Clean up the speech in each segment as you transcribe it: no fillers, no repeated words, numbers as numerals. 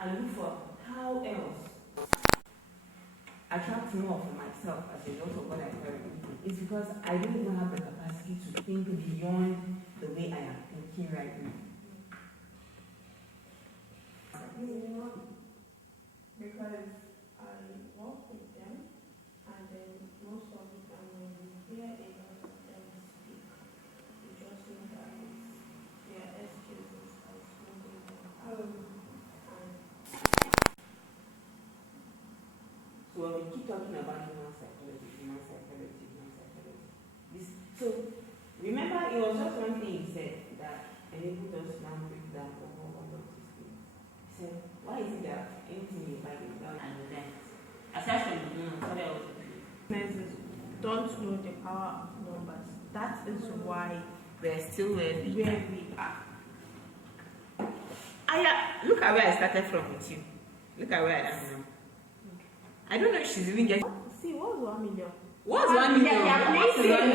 and look for how else attract more for myself as a result of what I currently do. It's because I don't even have the capacity to think beyond the way I am thinking right now. Because I work with them, and then most of the time when we hear a lot of them speak, we just know that it's their excuses as moving them. So when we keep talking about human psychology, so remember it was just one thing he said that enabled us to now break down all of these things. He said, why is it that anything you buy is value and event? Aside from the moon, what else? Don't know the power of numbers. That is why We're still where we are. Look at where I started from with you. Look at where I am now. I don't know if she's even getting. See, what's 1 million? What's 1 million? What's 1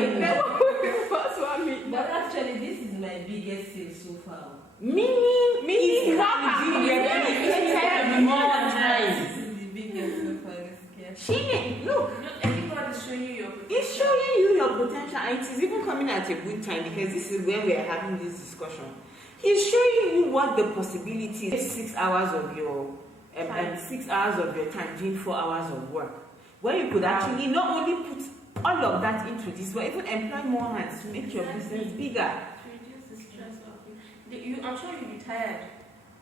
million? But actually, this is my biggest sale so far. Meaning what more times. This is the biggest so far. Look, Everybody's showing you your potential. it's showing you your potential, and it is even coming at a good time because this is when we are having this discussion. He's showing you what the possibility is. 6 hours of your 6 hours of your time doing 4 hours of work, where you could actually not only put all of that into this, but even employ more hands to make your business bigger. To reduce the stress of you. I'm sure you'll be tired.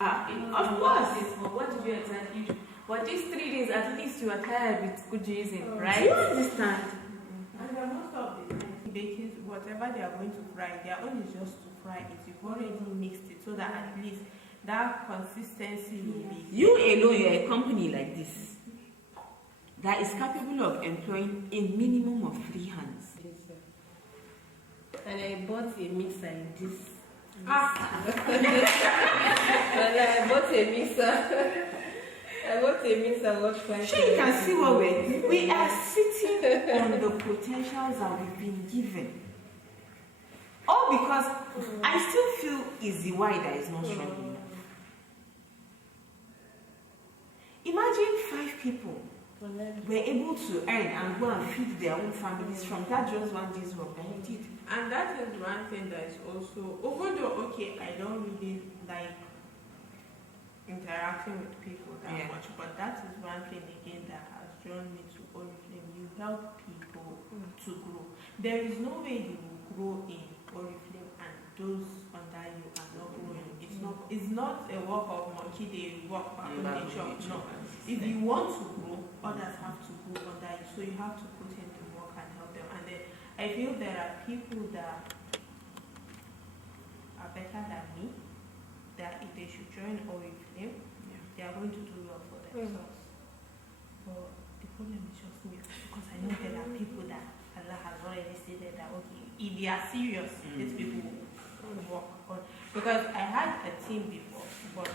Of course. But what did you exactly do? But these 3 days, at least you are tired with good reason, right? Do you understand? And most of the time, baking, whatever they are going to fry, their own is just to fry it. You've already mixed it so that at least that consistency will be. You alone, you're a company like this that is capable of employing a minimum of 3 hands. And I bought a mixer like this. And I bought a mixer. What Sure, you can see what we are sitting on the potentials that we've been given. All because I still feel it's the why that is not strong enough. Imagine 5 people were able to earn and go and feed their own families from that just 1 day's work that you did. And that is one thing that is also, even though, okay, I don't really like interacting with people that much, but that is one thing again that has drawn me to Oriflame. You help people to grow. There is no way you will grow in Oriflame and those under you are not growing. It's not a work of monkey, they work back on the shop. No. If you want to grow, others have to grow under you. So you have to put in the work and help them. And then I feel there are people that are better than me, that if they should join Oriflame, they are going to do well for themselves. But the problem is just me, because I know there are people that Allah has already stated that, okay, if they are serious, these people will work on. Because I had a team before, but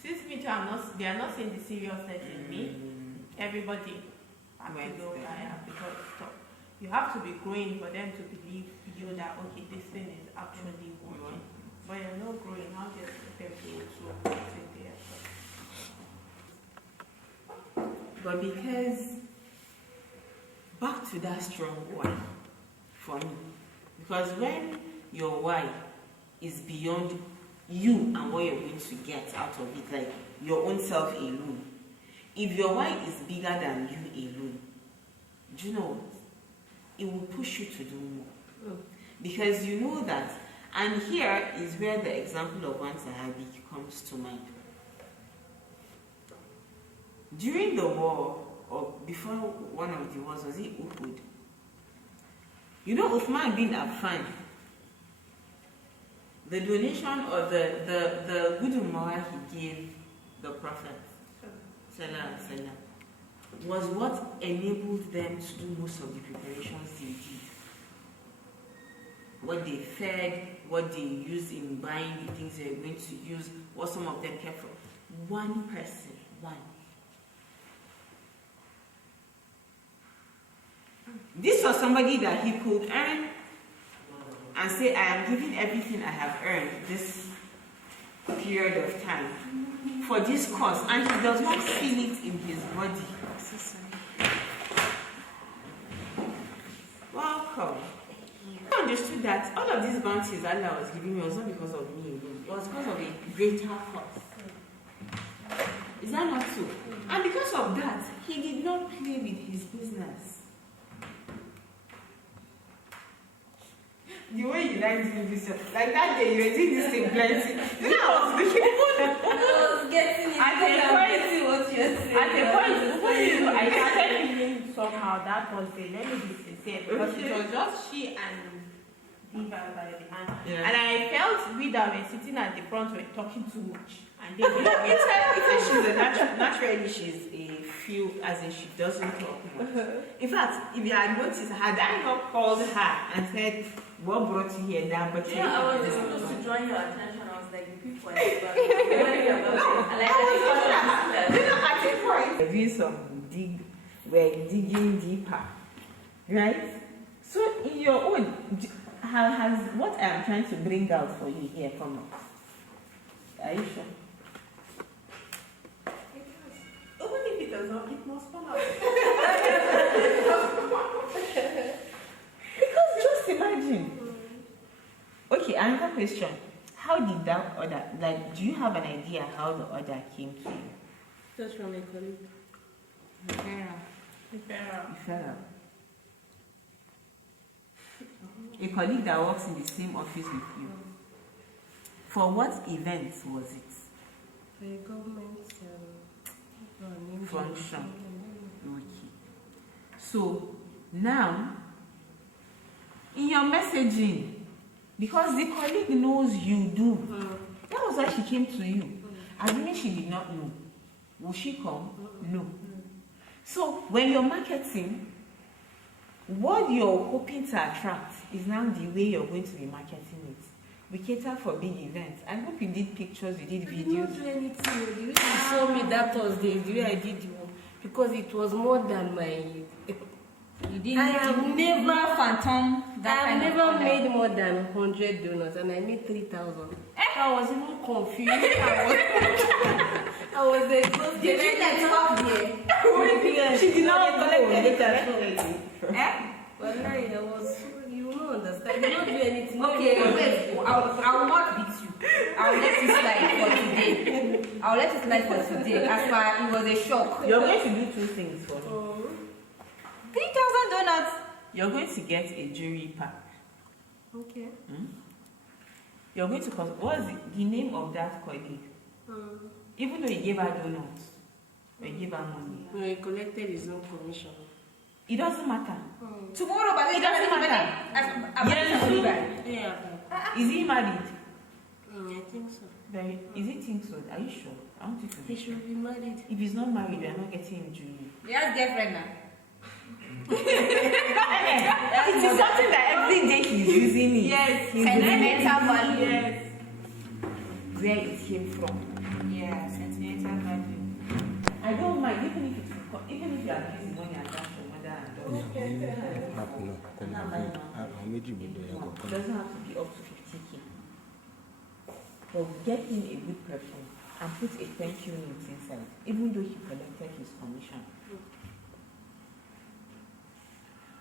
since me too, they are not seeing the seriousness in me. Everybody has to know where I am, because you have to be growing for them to believe you that, okay, this thing is actually working. But you're not growing, how do you expect them to put in there? But because, back to that strong why for me, because when your why is beyond you and what you're going to get out of it, like your own self alone, if your why is bigger than you alone, do you know what? It will push you to do more. Because you know that, and here is where the example of one Sahabi comes to mind. During the war, or before one of the wars, was it Uhud? You know Uthman bin Affan, the donation or the gudunmawa he gave the Prophet was what enabled them to do most of the preparations they did. What they fed, what they used in buying the things they were going to use, what some of them kept from. One person, one. This was somebody that he could earn and say, I am giving everything I have earned this period of time for this cause, and he does not feel it in his body. Welcome. I understood that all of these bounties Allah was giving me was not because of me alone. It was because of a greater cause. Is that not so? And because of that, he did not play with his business. The way you like doing this, like that day you were doing this thing plenty. You know, I was looking getting it. at a point, what you're saying. at a point, I started feeling somehow that was the, let me be sincere, because it was just she and Diva by the hand. Yeah. And I felt we that were sitting at the front were talking too much. And they were she's a naturally she's a few, as in she doesn't talk much. In fact, if you had noticed, had I not called her and said, what brought you here now? But Yeah, I was just supposed to join your attention. I was like, the people are at a point, we're doing some we're digging deeper, right? So in your own, has what I'm trying to bring out for you here come up? Are you sure? even if it does not, it must come out. Because just imagine. Okay, another question. How did that order, like, do you have an idea how the order came to you? Just from a colleague. You fell out. A colleague that works in the same office with you. For what event was it? For a government Function. Okay. So now, in your messaging, because the colleague knows you do, that was why she came to you. Assuming she did not know, will she come? No. So when you're marketing, what you're hoping to attract is now the way you're going to be marketing it. We cater for big events. I hope you did pictures, you did I did videos. not do anything. The way you saw me that Thursday, the way I did you, because it was more than my. I have never phantom made more than 100 donuts, and I made 3,000. I was even confused. I was exhausted. Did you network there? She did not collect anything. Well, I was. You won't understand. I did not do anything. Okay, wait. I will not beat you. I will let it slide for today. I will let it slide for today. As far it was a shock. You're going to do two things for me. 3,000 donuts. You're going to get a jewelry pack. Okay. You're going to what's the name of that colleague? Even though you gave her donuts, or you gave her money, No, he collected his own commission. it doesn't matter. Tomorrow, but It doesn't matter. Yeah. Is he married? I think so. Is he think so? Are you sure? I want you to He be sure. should be married. If he's not married, we are not getting him jewelry. He has girlfriend now. It is something that every day he's using it. Yes, He's sentimental value. Yes. Where it came from. Yeah, sentimental value. I don't mind, even if you are using money and cash for mother and daughter. It doesn't have to be up to 50K. But get him a good perfume and put a thank you note inside, even though he collected his commission.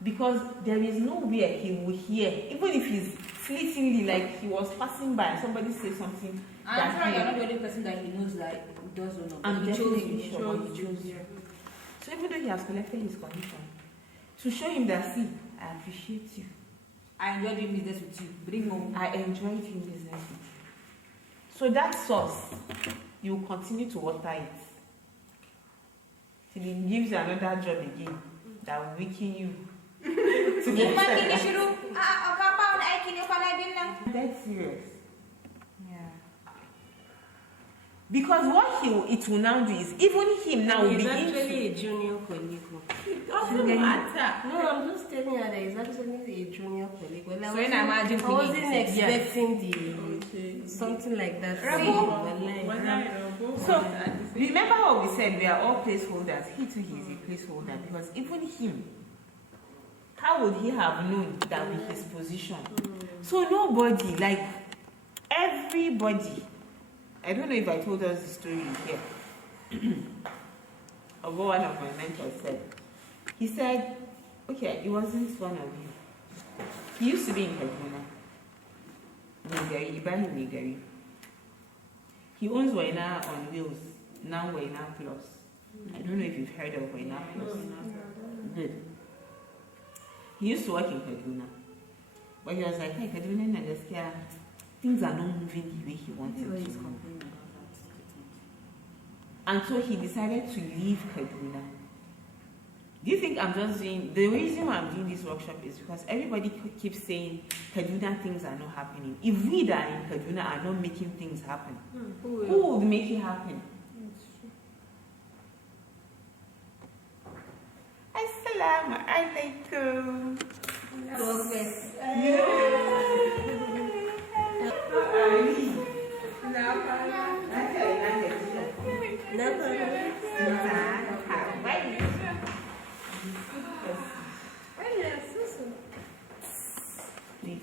Because there is nowhere he will hear, even if he's fleetingly, like he was passing by and somebody says something. I'm sure you're not the only person that he knows that does or not. I'm He definitely chose sure he chose you. So even though he has collected his commission, to show him that, see, I appreciate you. I enjoy doing business with you. Bring home. I enjoy doing business with you. So that sauce, you will continue to water it till it gives you another job again that will weaken you. To be That's serious. Yeah. Because what it will now do is, even him now will He's begin actually a junior colleague. doesn't matter. No, I'm just telling her that he's actually a junior colleague. Well, So when I imagine I wasn't colleague, expecting something like that. So remember what we said, we are all placeholders. He too is a placeholder, because even him, how would he have known that with his position? So nobody, like everybody I don't know if I told us the story here of what one of my mentors said. He said, okay, it wasn't one of you. He used to be in Kaduna, Nigeri, Ibrahim Nigeri. He owns Waina on Wheels, now Waina Plus. I don't know if you've heard of Waina Plus. Good. He used to work in Kaduna. But he was like, hey, Kaduna, things are not moving the way he wanted to. And so he decided to leave Kaduna. Do you think I'm just doing, the reason why I'm doing this workshop is because everybody keeps saying Kaduna things are not happening. If we that are in Kaduna are not making things happen, who would make it happen? Assalamu alaikum. Progress.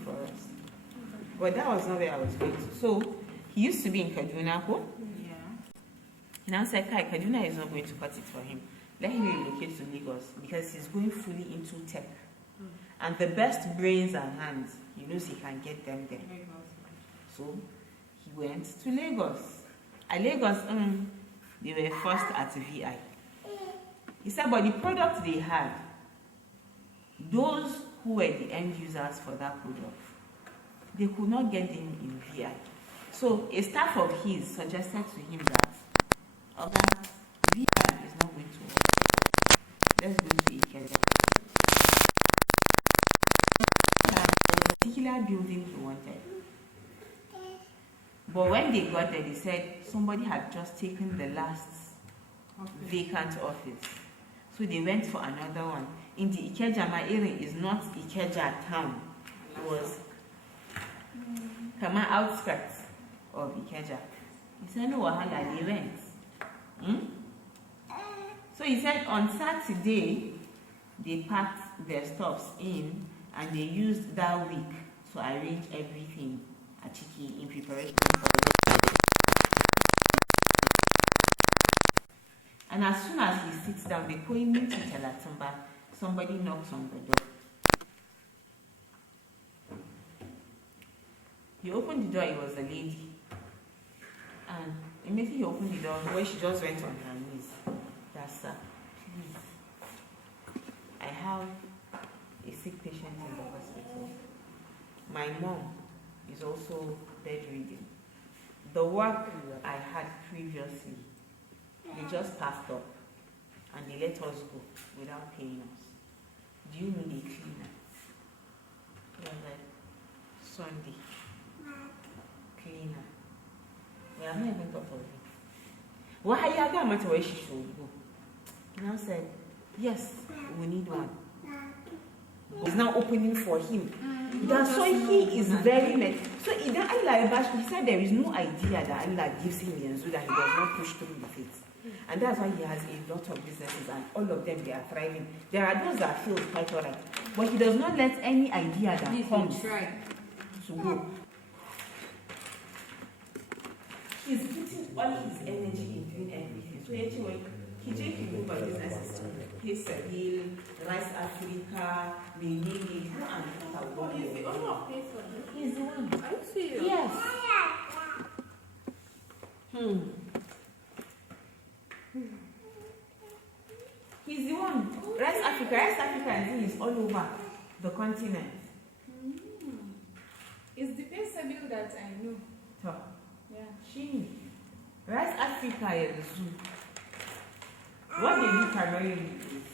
For us. But that was not where I was going to. So he used to be in Kaduna. Yeah. And I said, Kai, Kaduna is not going to cut it for him. Let him relocate to Lagos because he's going fully into tech. And the best brains and hands, he knows he can get them there. So he went to Lagos. At Lagos, they were first at VI. He said, but the product they had, those who were the end users for that product, they could not get them in VI. So a staff of his suggested to him that, okay, VI is not going to work. Let's go to Ikeja. A particular building he wanted. But when they got there, they said somebody had just taken the last vacant office. So they went for another one. In the Ikeja, my area is not Ikeja town. It was Kama outskirts of Ikeja. He said, no, wahala, they went. So he said on Saturday, they packed their stuffs in and they used that week to arrange everything at Chiki in preparation for the. And as soon as he sits down, they call him into Telatumba. Somebody knocks on the door. He opened the door, it was a lady. And immediately he opened the door, where she just went on her knees. That's sir, please. I have a sick patient in the hospital. My mom is also bedridden. The work I had previously, they just packed up and they let us go without paying us. Do you need a cleaner? He was like, Sunday, cleaner. We have not even thought of it. Why are you going to where she should go? And I said, yes, we need one. It's now opening for him. That's why he is very mad. So he said there is no idea that Allah gives him yanzu that he does not push through with it. And that's why he has a lot of businesses and all of them, they are thriving. There are those that feel quite alright. But he does not let any idea that comes to go. He's putting all his energy in doing everything. So anyway, he takes people for businesses. He's Sahil, Rice Africa, they name it. Go and talk about it. He's the owner of Payson. He's the one. Are you serious? Yes. He's the one. Rice Africa is all over the continent. It's the Payson that I know. So, Yeah. she, Rice Africa is the zoo. What they do primarily is,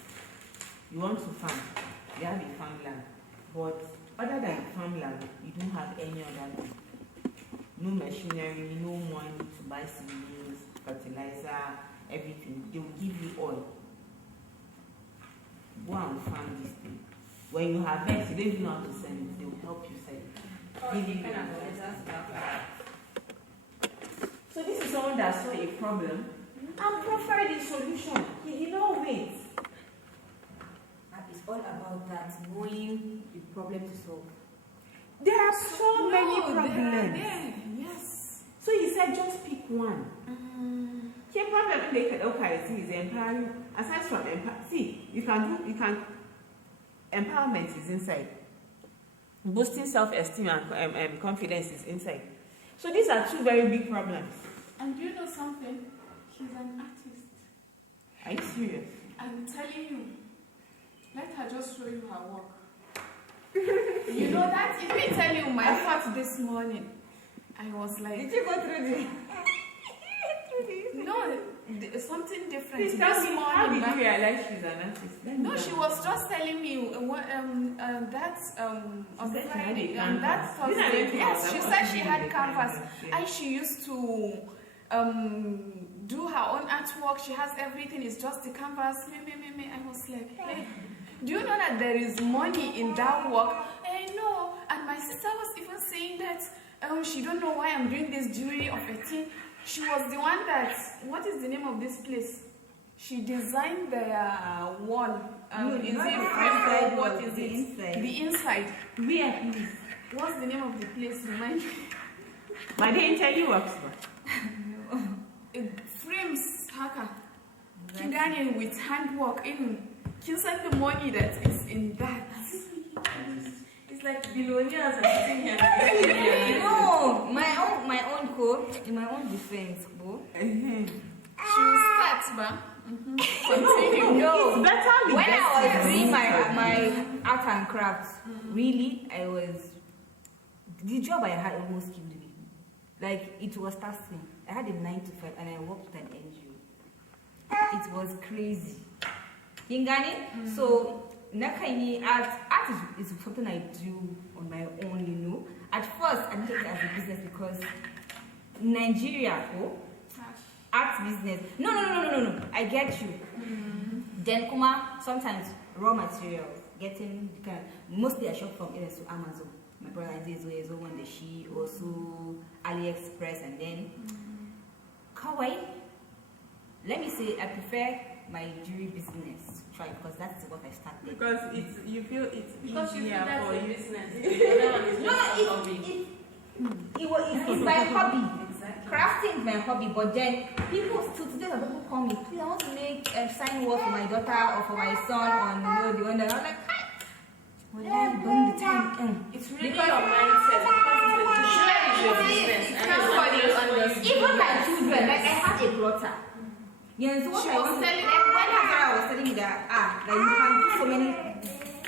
you want to farm, you have a farmland. But other than farmland, you don't have any other land. No machinery, no money to buy seeds, fertilizer, everything. They will give you all. Go and farm this thing. When you harvest, you don't even know how to sell it. They will help you sell it. Give you so this is someone that saw a problem and proffered a solution. He did not wait. And it's all about that, knowing the problem to solve. There are so many problems. Yes. So he said, just pick one. Ke problem da yake dauka ya see is empowering. Aside from see, you can empowerment is inside. Boosting self-esteem and confidence is inside. So these are two very big problems. And do you know something? She's an artist. Are you serious? I'm telling you. Let her just show you her work. You know that? Let me tell you my thoughts this morning. I was like... Did you go through this? No, something different. Please tell me, how did you realize she's an artist? No, she was just telling me that's on Friday and that Thursday. Yes, she said she had canvas and she used to do her own artwork. She has everything. It's just the canvas. I was like, hey, do you know that there is money in that work? I know. And my sister was even saying that she don't know why I'm doing this jewelry of a thing. She was the one that, what is the name of this place? She designed the wall. Is it frame or what is it? Inside. The inside. Where, please? What's the name of the place? Remind me. My didn't tell you what. Frames haka. Kingani with handwork in. Kin san the money that is in that. It's like billionaires are sitting here. No, my own code, in my own defense, bro. She will start, ba. Continue. No, It's better when I was doing my art and crafts, really, the job I had almost killed me. Like, it was taxing. I had a 9 to 5 and I worked with an NGO. It was crazy. Kingani? So, Nakaini art is something I do on my own, you know. At first, I didn't take it as a business because Nigeria, art business. No. I get you. Then, sometimes raw materials, mostly I shop from either to Amazon. My brother is one the she also AliExpress and then Kawaii. Let me say I prefer my jewelry business to try because that's what I started. Because you feel it's Because you easier feel that's for a you. business. The other one is No, just a hobby. it's my hobby. Exactly. Crafting is my hobby, but then people still today people call me, please I want to make a sign work for my daughter or for my son on the one that I'm like, hi. Well, then bring the time. It's really Because- your mindset. Because the business. It's And not it's for not you just to for you. Even my children, like I had a plotter. Yeah, so what She I was want to telling- like when Hazara was telling me that like you can do so many.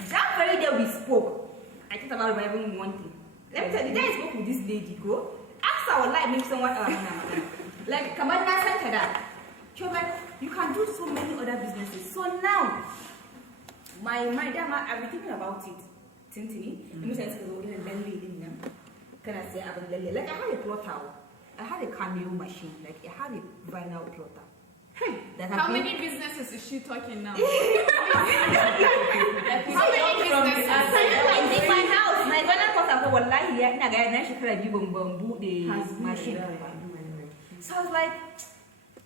That very day we spoke, I thought about reviving one thing. Let me tell you, the day I spoke with this lady, go ask our life make someone like Kabana sent her that. She was like, you can do so many other businesses. So now, my I've been thinking about it. Tintini, can I say like I had a plotter, I had a cameo machine, like I had a vinyl plotter. That How I've been- many businesses is she talking now? How many businesses? Like in my house, my vinyl plotter for wallahi ya ina ga na shekara biyu ban bude machine. So I was like,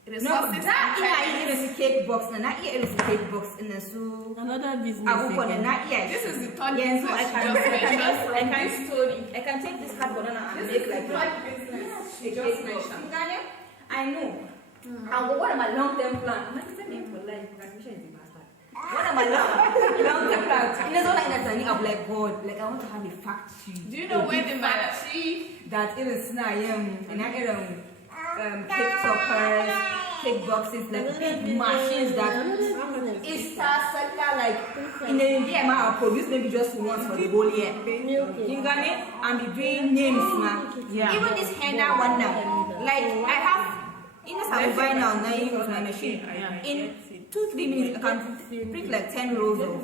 no, Resources that and ina challenges. irin su cake box na iya irin su cake box ina su Another business. abubuwa da again. na iya. This is the third Yeah, business so I she can- just I can- mentioned I from can- this story. I can take this card banana and This make is the like third business she a just cake box. mentioned. You got it? I know. And what are my long-term plans? I'm not saying for life, graduation is the master. What are my long-term plans? You know, like that, I'm like, God, like I want to have a factory. Do you know A where big the factory? that it is now and I cake toppers, cake boxes, like big machines that Easter, Salah, like in a year I produce maybe just once for the whole year. You got it? And be doing names now. Yeah. Even this henna one now. Like I have I'm buying now with my machine. In 2-3 minutes I can print like 10 rows of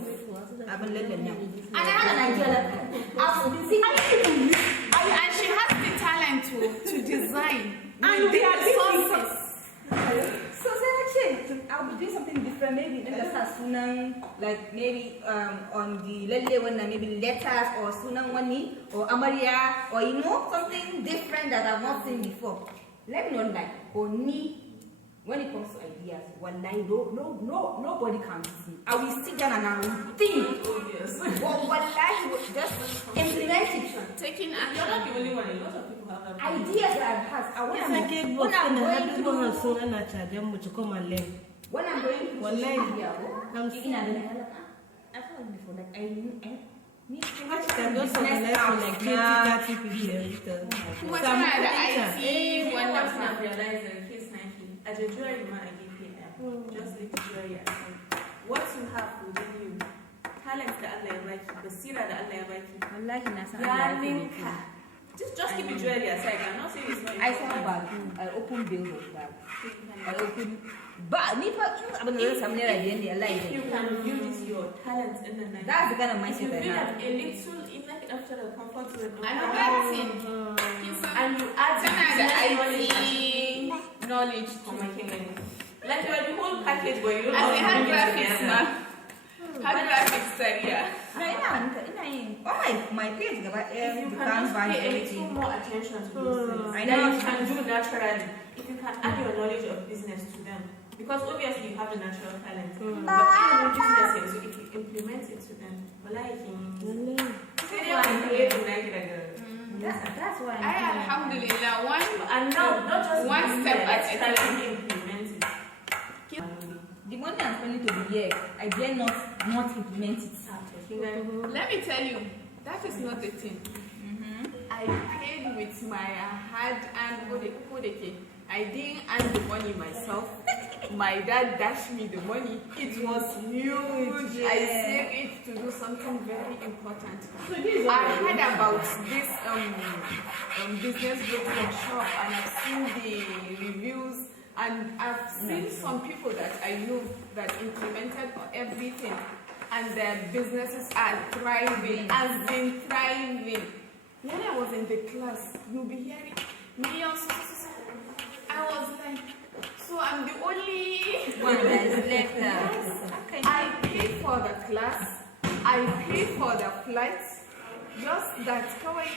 I've been letting them. And I had an idea like I've been seeing And she has the talent to design. and the they are resources. So I'll be doing something different. Maybe like maybe on the lele one, maybe letters or sunang wani or amaria or something different that I've not seen before. Let me know like oni when it comes to ideas, wallahi, nobody can beat me. I will sit down and I will think. Obvious. But wallahi, just implement it. Taking You're action. not the only one. A lot of people have that problem. Ideas that I've had. And Yes, I get when I'm going to through, to come and learn. when I'm going through Wallahi, social media, I'm in I've heard before, like me Can just organize for like 20, 30 people. Kuma Some tana da picture. IT What wannan I'm realizing, case 19, as a jewelry man, I give you just like jewelry at home. What you have within you, talent that Allah ya baki, basira da Allah ya baki, wallahi na san yarinka. Just keep the jewelry aside. I'm not saying it's not I saw important. bag. I opened bills of bag. I opened bag. Nipa, abin da zai samu naira biyar ne Allah ya If you yi. can use your talent in the night, That's the kind of if you mindset I feel have. like a little, even after the comfort zone, Another thing, kin san and you add tana da business IT knowledge for too. making money. Like you're the whole package, but you don't As know a how hand to graphics together. ma. Hand graphics career. No, ina yin. Oh my page gaba If ɗaya you the can canvas just pay a little everything. more attention to those things, I that know. you can do naturally. If you can add your knowledge of business to them, because obviously you have the natural talent, but in your business, so if you implement it to them, like That's why I alhamdulillah one and now not just One doing step it, at a try time. to implement it. the money I'm spending to the year, I dare not implement it. let me tell you, that is not the thing. I paid with my hard and Kodeke. I didn't earn the money myself. My dad dashed me the money. It was huge. I saved it to do something very important. So this is I what heard about this business growth workshop and I've seen the reviews and I've seen some people that I know that implemented everything and their businesses are thriving, has been thriving. When I was in the class, you'll be hearing millions. I was like, so I'm the only One that is left out. I paid for the class, I paid for the flights, just that kawai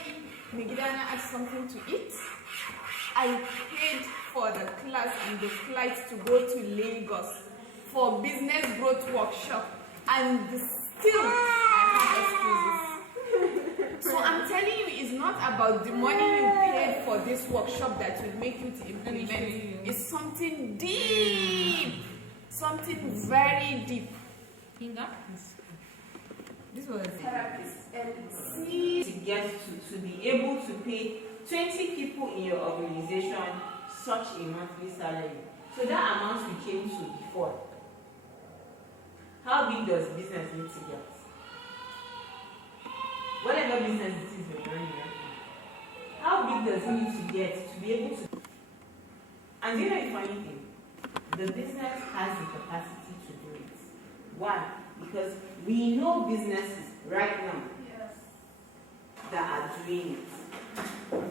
Megidana had something to eat. I paid for the class and the flights to go to Lagos for business growth workshop, and still I have excuses. So I'm telling you, it's not about the money you paid for this workshop that will make you to implement. It's something deep, something very deep. This was therapist and see to get to be able to pay 20 people in your organization such a monthly salary. So that amount we came to before. How big does business need to get? Whatever business it is you're running right now, how big does it need to get to be able to? And you know the funny thing? The business has the capacity to do it. Why? Because we know businesses right now that are doing it.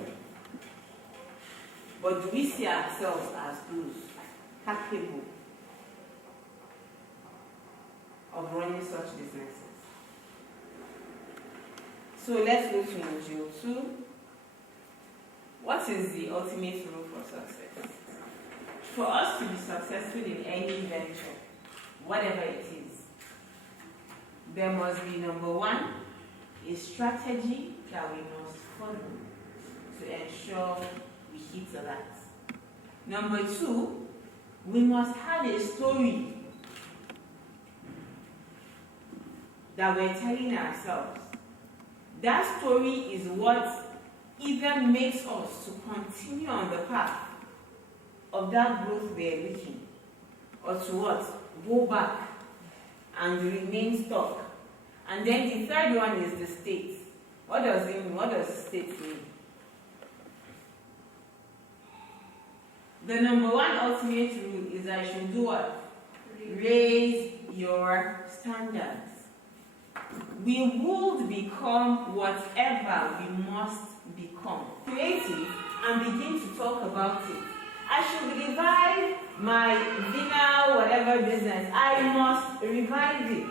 But do we see ourselves as those capable of running such businesses? So let's go to module 2. What is the ultimate rule for success? For us to be successful in any venture, whatever it is, there must be, number one, a strategy that we must follow to ensure we hit that. Number two, we must have a story that we're telling ourselves. That story is what either makes us to continue on the path of that growth we're looking, or to what? Go back and remain stuck. And then the third one is the state. What does it mean? What does state mean? The number one ultimate rule is that you should do what? Raise your standards. We would become whatever we must become. Create it and begin to talk about it. I should revive my dinner, whatever business. I must revive it.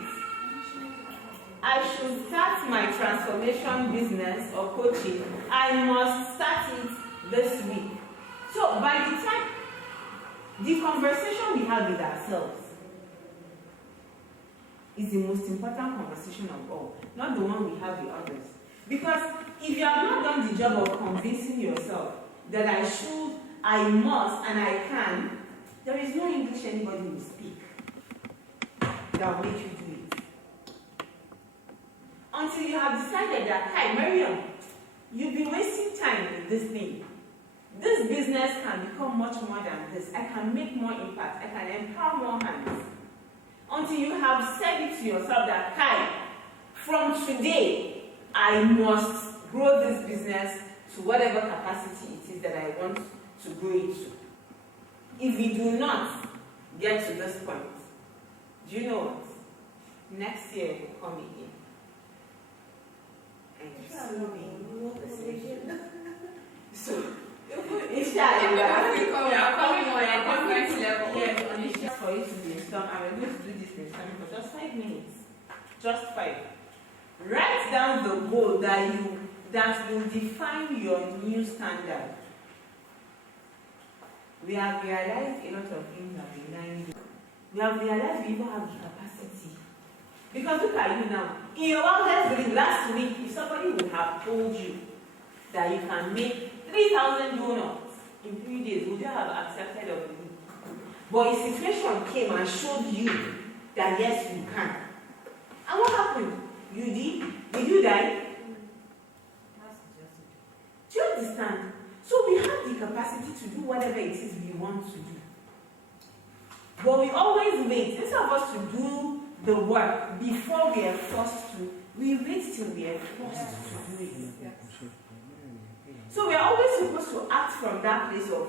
I should start my transformation business or coaching. I must start it this week. So by the time The conversation we have with ourselves is the most important conversation of all, not the one we have with others. Because if you have not done the job of convincing yourself that I should, I must, and I can, there is no English anybody will speak that will make you do it. Until you have decided that, hi, Mariam, you've been wasting time in this thing. This business can become much more than this. I can make more impact. I can empower more hands. Until you have said it to yourself that, hi, from today, I must grow this business to whatever capacity it is that I want to grow it to. If we do not get to this point, do you know what? Next year will come again. And you still be the same. So, inshallah, we are coming on a different level. yes, on this for you to brainstorm, and we're going to do this brainstorming for just 5 minutes. Just 5. Write down the goal that will define your new standard. We have realized a lot of things have been lying. We have realized we even have the capacity. Because look at you now. In your wildest dream last week, if somebody would have told you that you can make 3,000 donuts in 3 days, would you have accepted of it? But a situation came and showed you that yes, you can. And what happened? You did? Did you die? Do you understand? So we have the capacity to do whatever it is we want to do. But we always wait. Instead of us to do the work before we are forced to, we wait till we are forced to do it. So we are always supposed to act from that place of,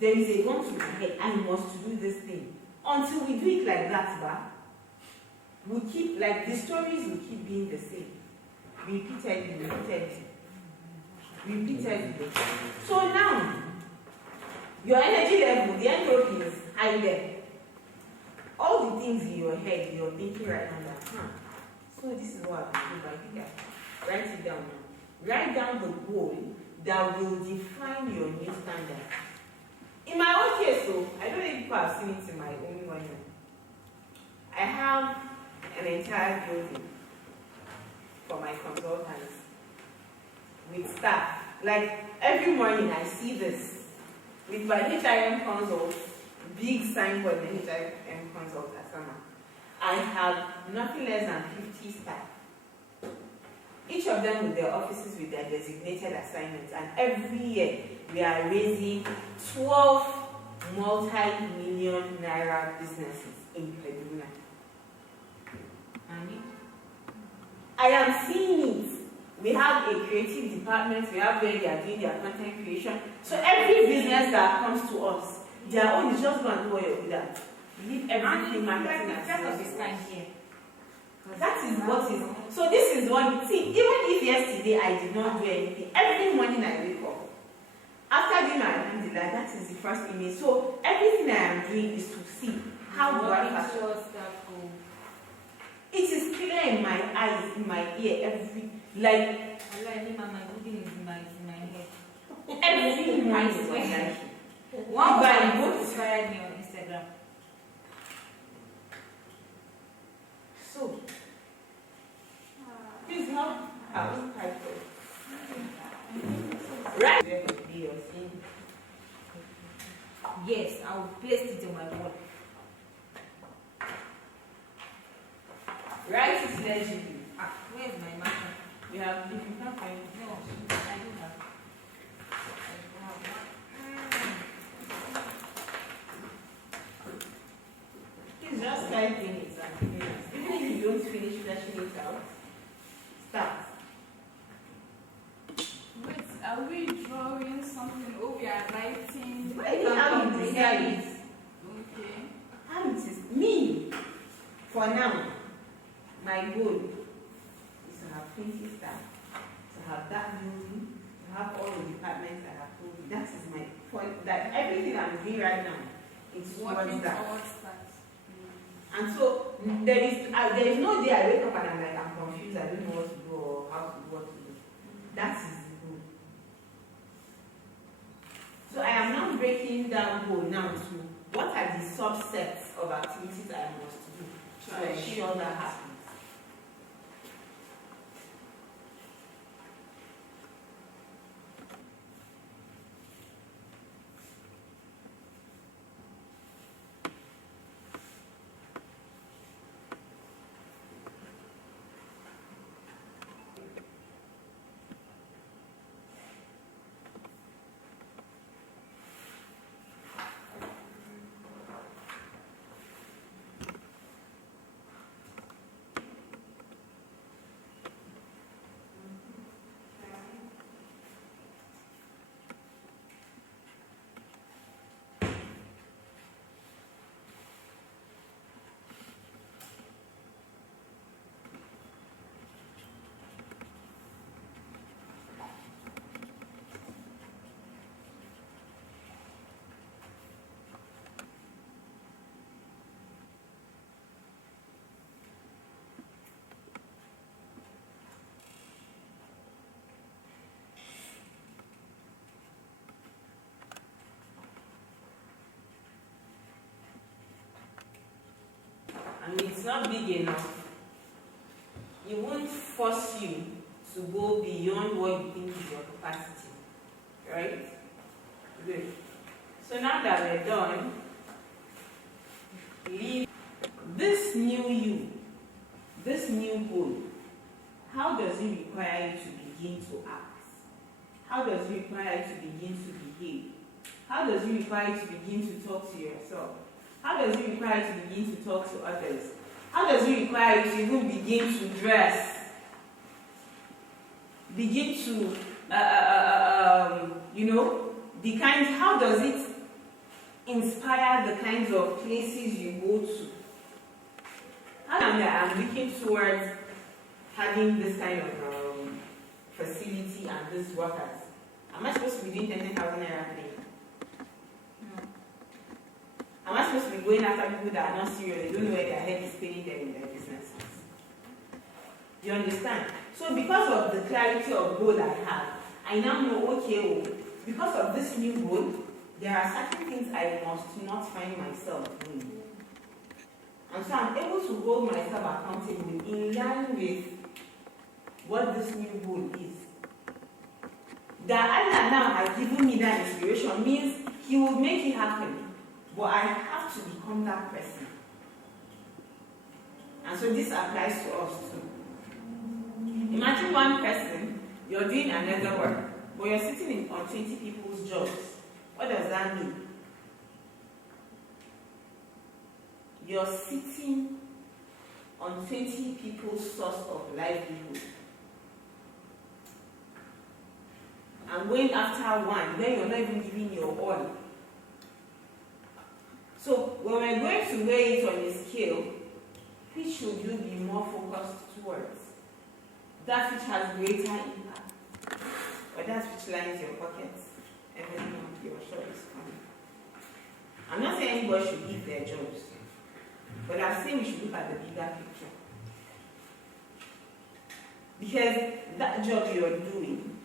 there is a gun to my head, I must do this thing. Until we do it like that, we keep, like the stories will keep being the same. Repeatedly. So now, your energy level, the entropy is high there. All the things in your head, you're thinking right now that, so this is what I do, but I think I write it down now. Write down the goal that will define your new standard. In my own case, so I don't know if people have seen it in my own one. I have an entire building for my consultants with staff. Like every morning I see this with my HIM consult, big signboard, the HIM consult at Sama. I have nothing less than 50 staff. Each of them with their offices with their designated assignments, and every year we are raising 12 multi-million naira businesses in Kaduna. I am seeing it. We have a creative department, we have where they are doing their content creation. So every business that comes to us, their own is just going to do what you're good at. Leave everything marketing and sales. That is what is. So this is what, see, even if yesterday I did not do anything, every morning I wake up. After doing my alhamdulillah, that is the first image. So everything I am doing is to see how do I fashion. It is clear in my eyes, in my ear, every, like, my cooking is in my head. every morning is like, One guy inspired me on Instagram. so, please help out. Right? Yes, I will paste it on my wall. Write it legibly. Where's my marker? You have, if you can't find it. No, I do have. It's just 5 minutes and finish. Even if you don't finish fleshing it out, start. Wait, are we drawing something or we are writing? Maybe how you decide it. Okay. How it is. Me, for now, my goal is to have 20 staff, to have that building, to have all the departments I have told you. That is my point. That everything I'm doing right now is Working towards that. towards that. And so there is no day I wake up and I'm like, I'm confused, I don't know what to do or how to do what to do. That is the goal. So I am not breaking down goal now to what are the subsets of activities I must do to ensure that happens. And it's not big enough, it won't force you to go beyond what you think is your capacity. Right? Good. So now that we're done, leave this new you, this new goal. How does it require you to begin to act? How does it require you to begin to behave? How does it require you to begin to talk to yourself? How does it require you to begin to talk to others? How does it require you to even begin to dress? Begin to, how does it inspire the kinds of places you go to? I'm looking towards having this kind of facility and these workers. Am I supposed to be doing 10,000 naira thing? Am I supposed to be going after people that are not serious? They don't know where their head is paying them in their businesses. Do you understand? So because of the clarity of goal I have, I now know, okay, because of this new goal, there are certain things I must not find myself doing. And so I'm able to hold myself accountable in line with what this new goal is. That Allah now has given me that inspiration means He will make it happen. But I have to become that person. And so this applies to us too. Imagine one person, you're doing another work, but you're sitting on 20 people's jobs. What does that mean? You're sitting on 20 people's source of livelihood. And going after one, then you're not even giving your all. So when we're going to weigh it on a scale, which should you be more focused towards? That which has greater impact, or that which lines your pockets every month your shop is coming? I'm not saying anybody should leave their jobs, but I'm saying we should look at the bigger picture. Because that job you're doing,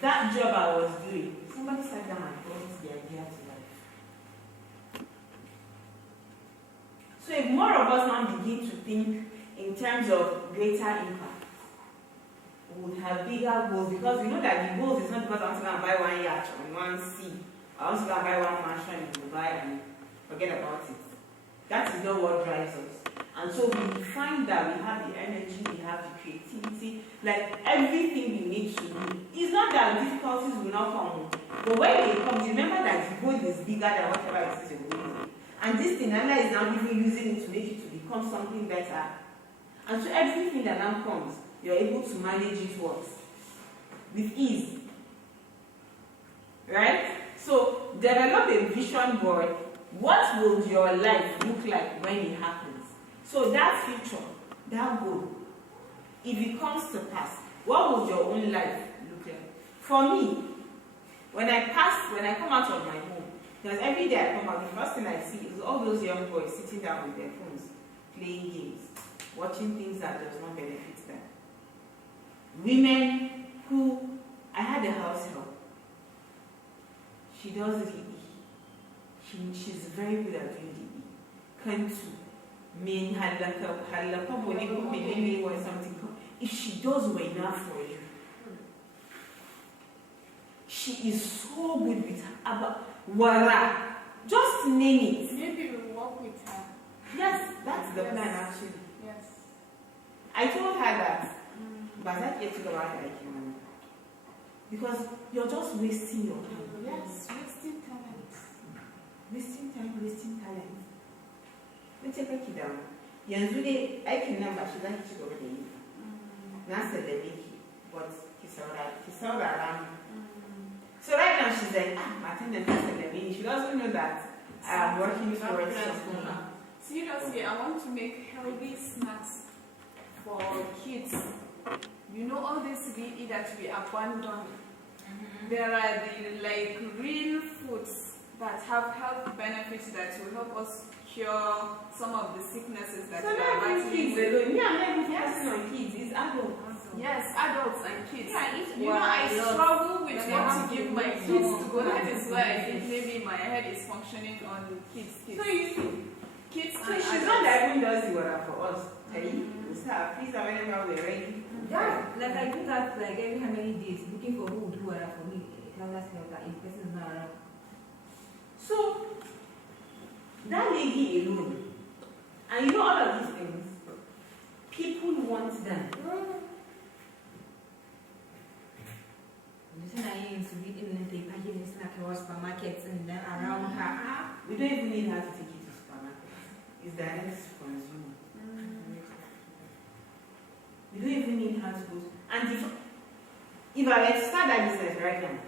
that job I was doing, somebody sat down and brought the idea to life. So if more of us now begin to think in terms of greater impact, we would have bigger goals, because we know that the goals is not because I want to go and buy one yacht on one sea, I want to go and buy one mansion in Dubai and forget about it. That is not what drives us. And so we find that we have the energy, we have the creativity, like everything we need to do. It's not that difficulties will not come, but when they come, remember that the goal is bigger than whatever it is you're doing. And this thing, Allah is now even using it to make you to become something better. And so everything that now comes, you're able to manage it with ease. Right? So develop a vision board. What will your life look like when it happens? So that future, that goal, if it comes to pass, what will your own life look like? For me, when I come out of my home, because every day I come out, the first thing I see is all those young boys sitting down with their phones, playing games, watching things that does not benefit them. Women who, I had a house help. She does she's very good at doing the E. Kantu, mean halaka boni or something. If she does well enough for you, she is so good with her. About wara, just name it. Maybe we'll work with her. Yes, that's the Yes. plan actually. Yes. I told her that, but I get to go out like you, because you're just wasting your time. Yes, wasting talent. Wasting time, wasting talent. Let's take it down. Yanzu dai aikin nan ba shi za ki ci gaba da yi. Na sallame ki, but ki saurara mu. So right now she's like, Martin and sallame. She doesn't know that I'm working for something. Seriously, I want to make healthy snacks for kids. You know all this VE that we abandon. There are the like real foods that have health benefits that will help us cure some of the sicknesses that So we are not battling kids with. alone. Yeah, I'm not even focusing on kids. It's adults. Yes, adults and kids. Yeah, it's You know, I struggle with But what they to have give to my do kids some to go. That is why I think activities. maybe my head is functioning on kids. So you see, Kids so and she's not that even does the water for us. Hey, please, whenever we're ready. Yeah, like I do that like every how many days, looking for who would do what for me. Tell us that if the person is not around. So that lady alone, and you know all of these things, people want them. Listen, I used to be in the packaging snack or supermarkets and then around her. We don't even need her to take it to supermarkets. It's direct to consumer. We don't even need her to go. And if I were to start that business right now,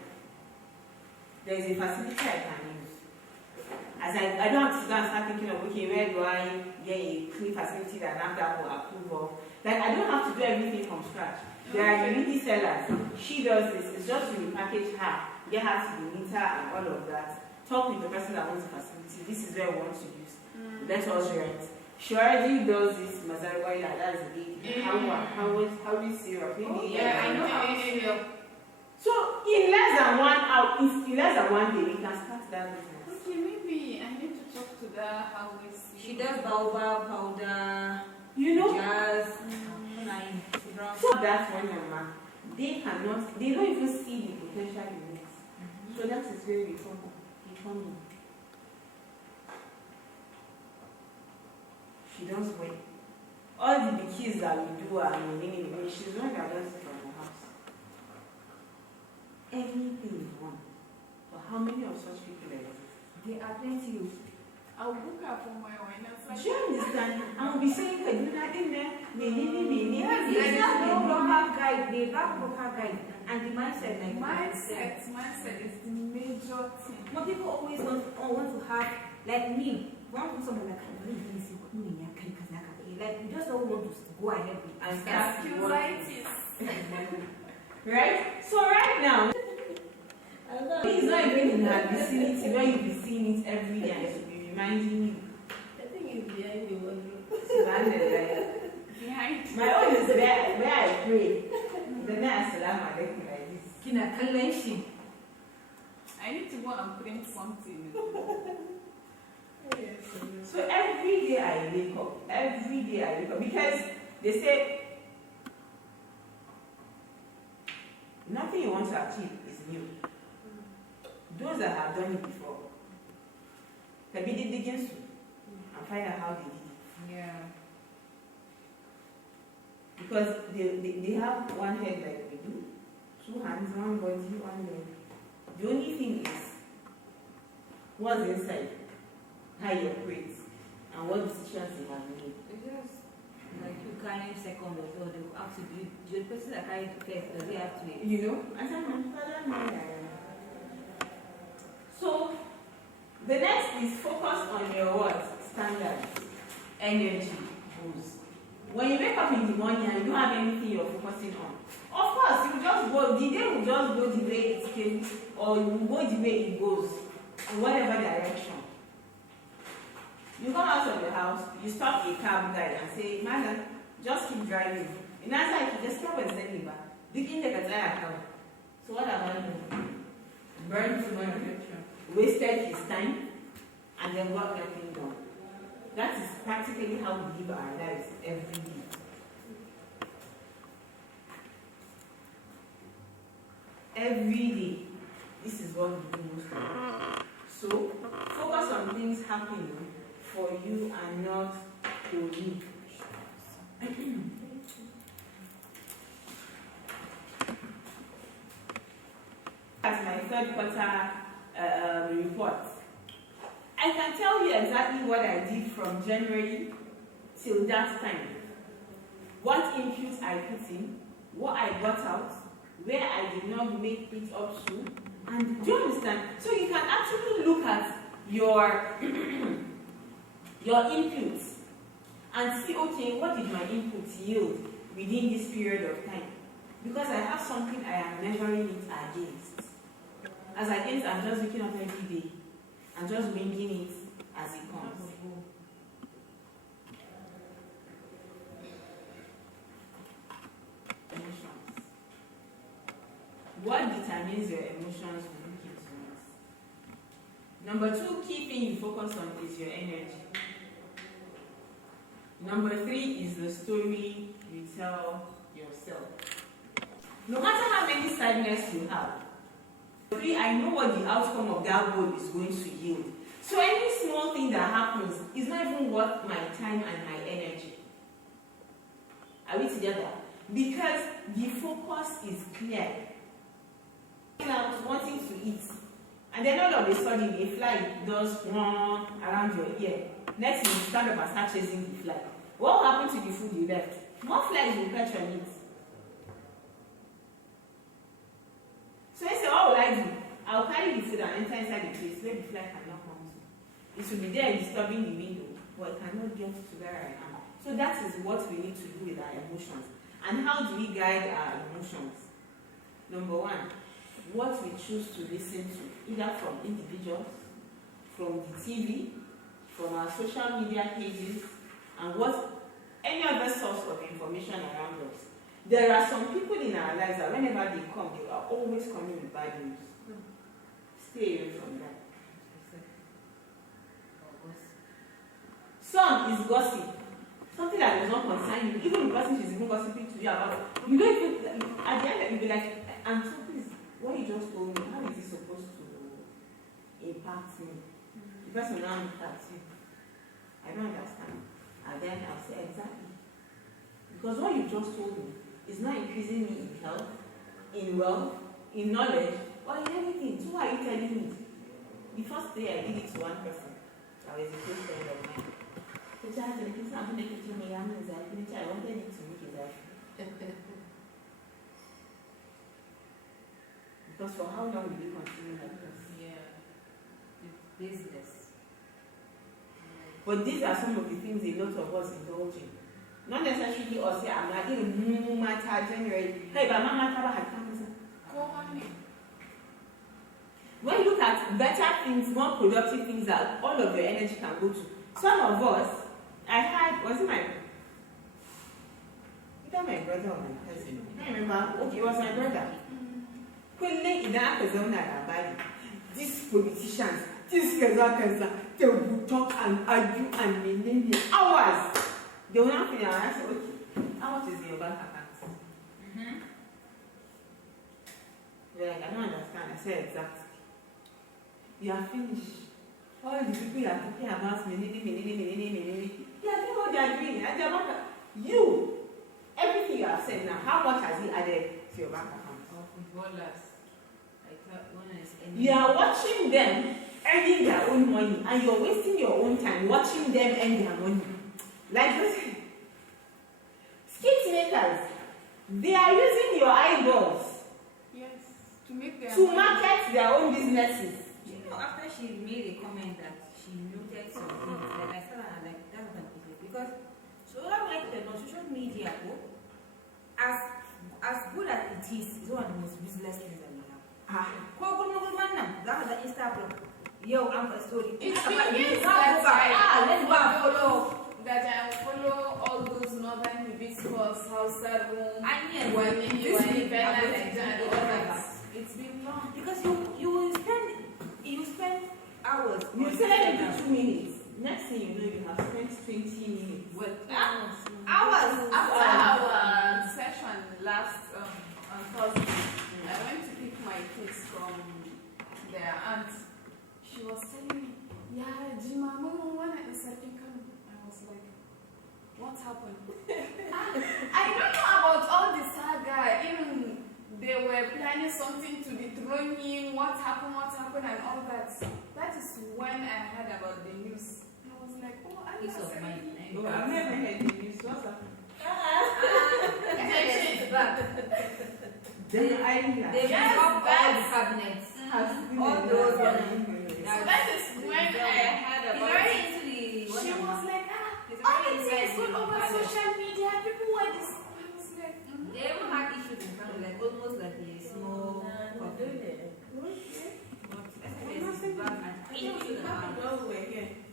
there is a facility I can use. As I don't have to go and start thinking of, okay, where do I get a clean facility that NAFDAC will approve of? Like, I don't have to do everything from scratch. There are community sellers. She does this. It's just to repackage her, get her to the meter and all of that. Talk with the person that owns the facility. This is where we want to use. Let us rent. She already does this Mazarwa, that's the big. How is syrup? Yeah, I know how to. So in less than 1 hour, in less than 1 day, we can start that business. Okay, maybe I need to talk to the how we see. She does baobab powder, You know, jazz, so that's one number. They don't even see the potential in it. So that is where we come in. She does well. All the kids that we do are she's not that does it from the house. Anything you want. But how many of such people exist? There are plenty. I'll book her for my wine. Do you understand? I will be saying that you're not in there. Yes, Yes, they have no proper guide. They have proper guide. And the mindset, like Mindset is the major thing. But people always want to have, like me, want to do something like, I really didn't see what me and like, we just don't want to go ahead with And start Anxieties. Right? So right now, he's not even in her vicinity where you'll be seeing it every day and she'll be reminding you. I think it's behind the wardrobe. Behind. My own is where I pray. Then I salam alaikum like this. Kina kallon shi. I need to go and print something. So every day I wake up, because they say nothing you want to achieve is new. Those that have done it before, can be digging and find out how they did it. Yeah. Because they have one head like we do, 2 hands, 1 body, 1 leg. The only thing is what's inside, how you operate, and what decisions you have made. It's just like you carrying second or so, they will ask you, the person that carried first, does he have to? You know? I said, so the next is focus on your what? Standards. Energy goals. When you wake up in the morning and you don't have anything you're focusing on, of course you will just go, the day will just go the way it came, or you will go the way it goes, in whatever direction. You come out of the house, you stop a cab guy and say, Madam, just keep driving. In answer, like, just stop and send me back. Digging the car. So what have I done? Burned money, wasted his time, and then got nothing done. That is practically how we live our lives every day. Every day, this is what we do most of the time. So, focus on things happening for you and not for you. As my third quarter report, I can tell you exactly what I did from January till that time. What inputs I put in, what I got out, where I did not make it up to, and do you understand? So you can actually look at your your inputs and see, okay, what did my inputs yield within this period of time? Because I have something I am measuring it against. As against, I'm just waking up every day and just winging it as it comes. Emotions. What determines your emotions will look into next. Number 2 key thing you focus on is your energy. Number 3 is the story you tell yourself. No matter how many sadness you have, 3, I know what the outcome of that goal is going to yield. So any small thing that happens is not even worth my time and my energy. Are we together? Because the focus is clear. Out wanting to eat, and then all of a sudden a fly does run around your ear. Next thing you stand up and start chasing the fly. What happened to the food you left? More flies will catch on it. So I said, what will I do? I'll carry the food and enter inside the place where the fly cannot come to. It should be there disturbing the window, but it cannot get to where I am. So that is what we need to do with our emotions. And how do we guide our emotions? Number 1, what we choose to listen to, either from individuals, from the TV, from our social media pages, and any other source of information around us. There are some people in our lives that whenever they come, they are always coming with bad news. Stay away from that. Some is gossip. Something that does not concern you. Even the person she's even gossiping to you about. You don't even, at the end, you'll be like, and so please, what you just told me, how is it supposed to impact me? The person now impacts you. I don't understand. And then I'll say, exactly. Because what you just told me is not increasing me in health, in wealth, in knowledge, or in everything. So why are you telling me? The first day I did it to one person, I was a close friend of mine. I wanted it to make it happen. Because for how long will you continue like this? Yeah. Business. But these are some of the things a lot of us indulge in. Not necessarily us say, I'm not going to matter generally. Hey, but Mama Taba had cancer. Go on. When you look at better things, more productive things that all of your energy can go to. Some of us, was it either my brother or my cousin? I can't remember. Okay, it was my brother. Quickly, in that person, these politicians, these cancer, they will talk and argue and maintain hours. They will not finish. I said, okay, how much is your bank account? They're like, I don't understand. I said, exactly. You are finished. All the people you are talking about, they are doing what they are doing. And they are not, you, everything you have said now, how much has he added to your bank account? You are watching them earning their own money, and you're wasting your own time watching them earn their money. Like this, skit makers, they are using your eyeballs to market their own businesses. You know, after she made a comment that she noted some things, like I said, like that's what I'm thinking. Because so I'm like the social media, as good as it is, it's one of the most useless things that we have. That was the Instagram. Yo, I'm a story. It's begins that I follow all those northern hibiscus, Hausa room, it's been long because you spend hours You say let me do 2 minutes. Next thing you know, you have spent 20 minutes. Well, Hours after our session last on Thursday, I went to pick my kids from their aunt. She was telling me, yeah, Jima, Mama, when I second come, I was like, what happened? I don't know about all the saga. Even they were planning something to dethrone him. What happened, and all that. That is when I heard about the news. I was like, oh, I peace of mind. Oh, I've never heard the news. What's happened? They Yes, all the that's- cabinets. All All those So that is when I heard He's about very it. into the. She was like, He's all very the into things the going over palace. social media, people were this. I was like, They even had issues in family, like almost like a small conflict. But SMS is back and into the house.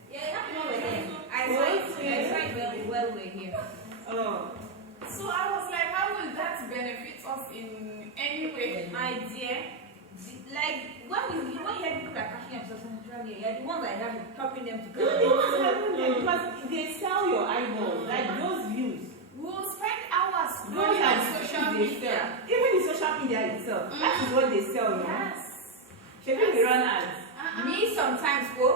Yeah, it happened while we're here. I saw it while we're here. Oh. So I was like, how will that benefit us in any way? My dear, like when you hear people that are cashing themselves on social media, you're the ones that are helping them to No, cash. they won't help them because they sell your eyeballs, like those views. We'll spend hours Those scrolling are on the social things they media. sell. Even the social media itself, that is what they sell, you know. Yes. Checking the run ads. Me sometimes go,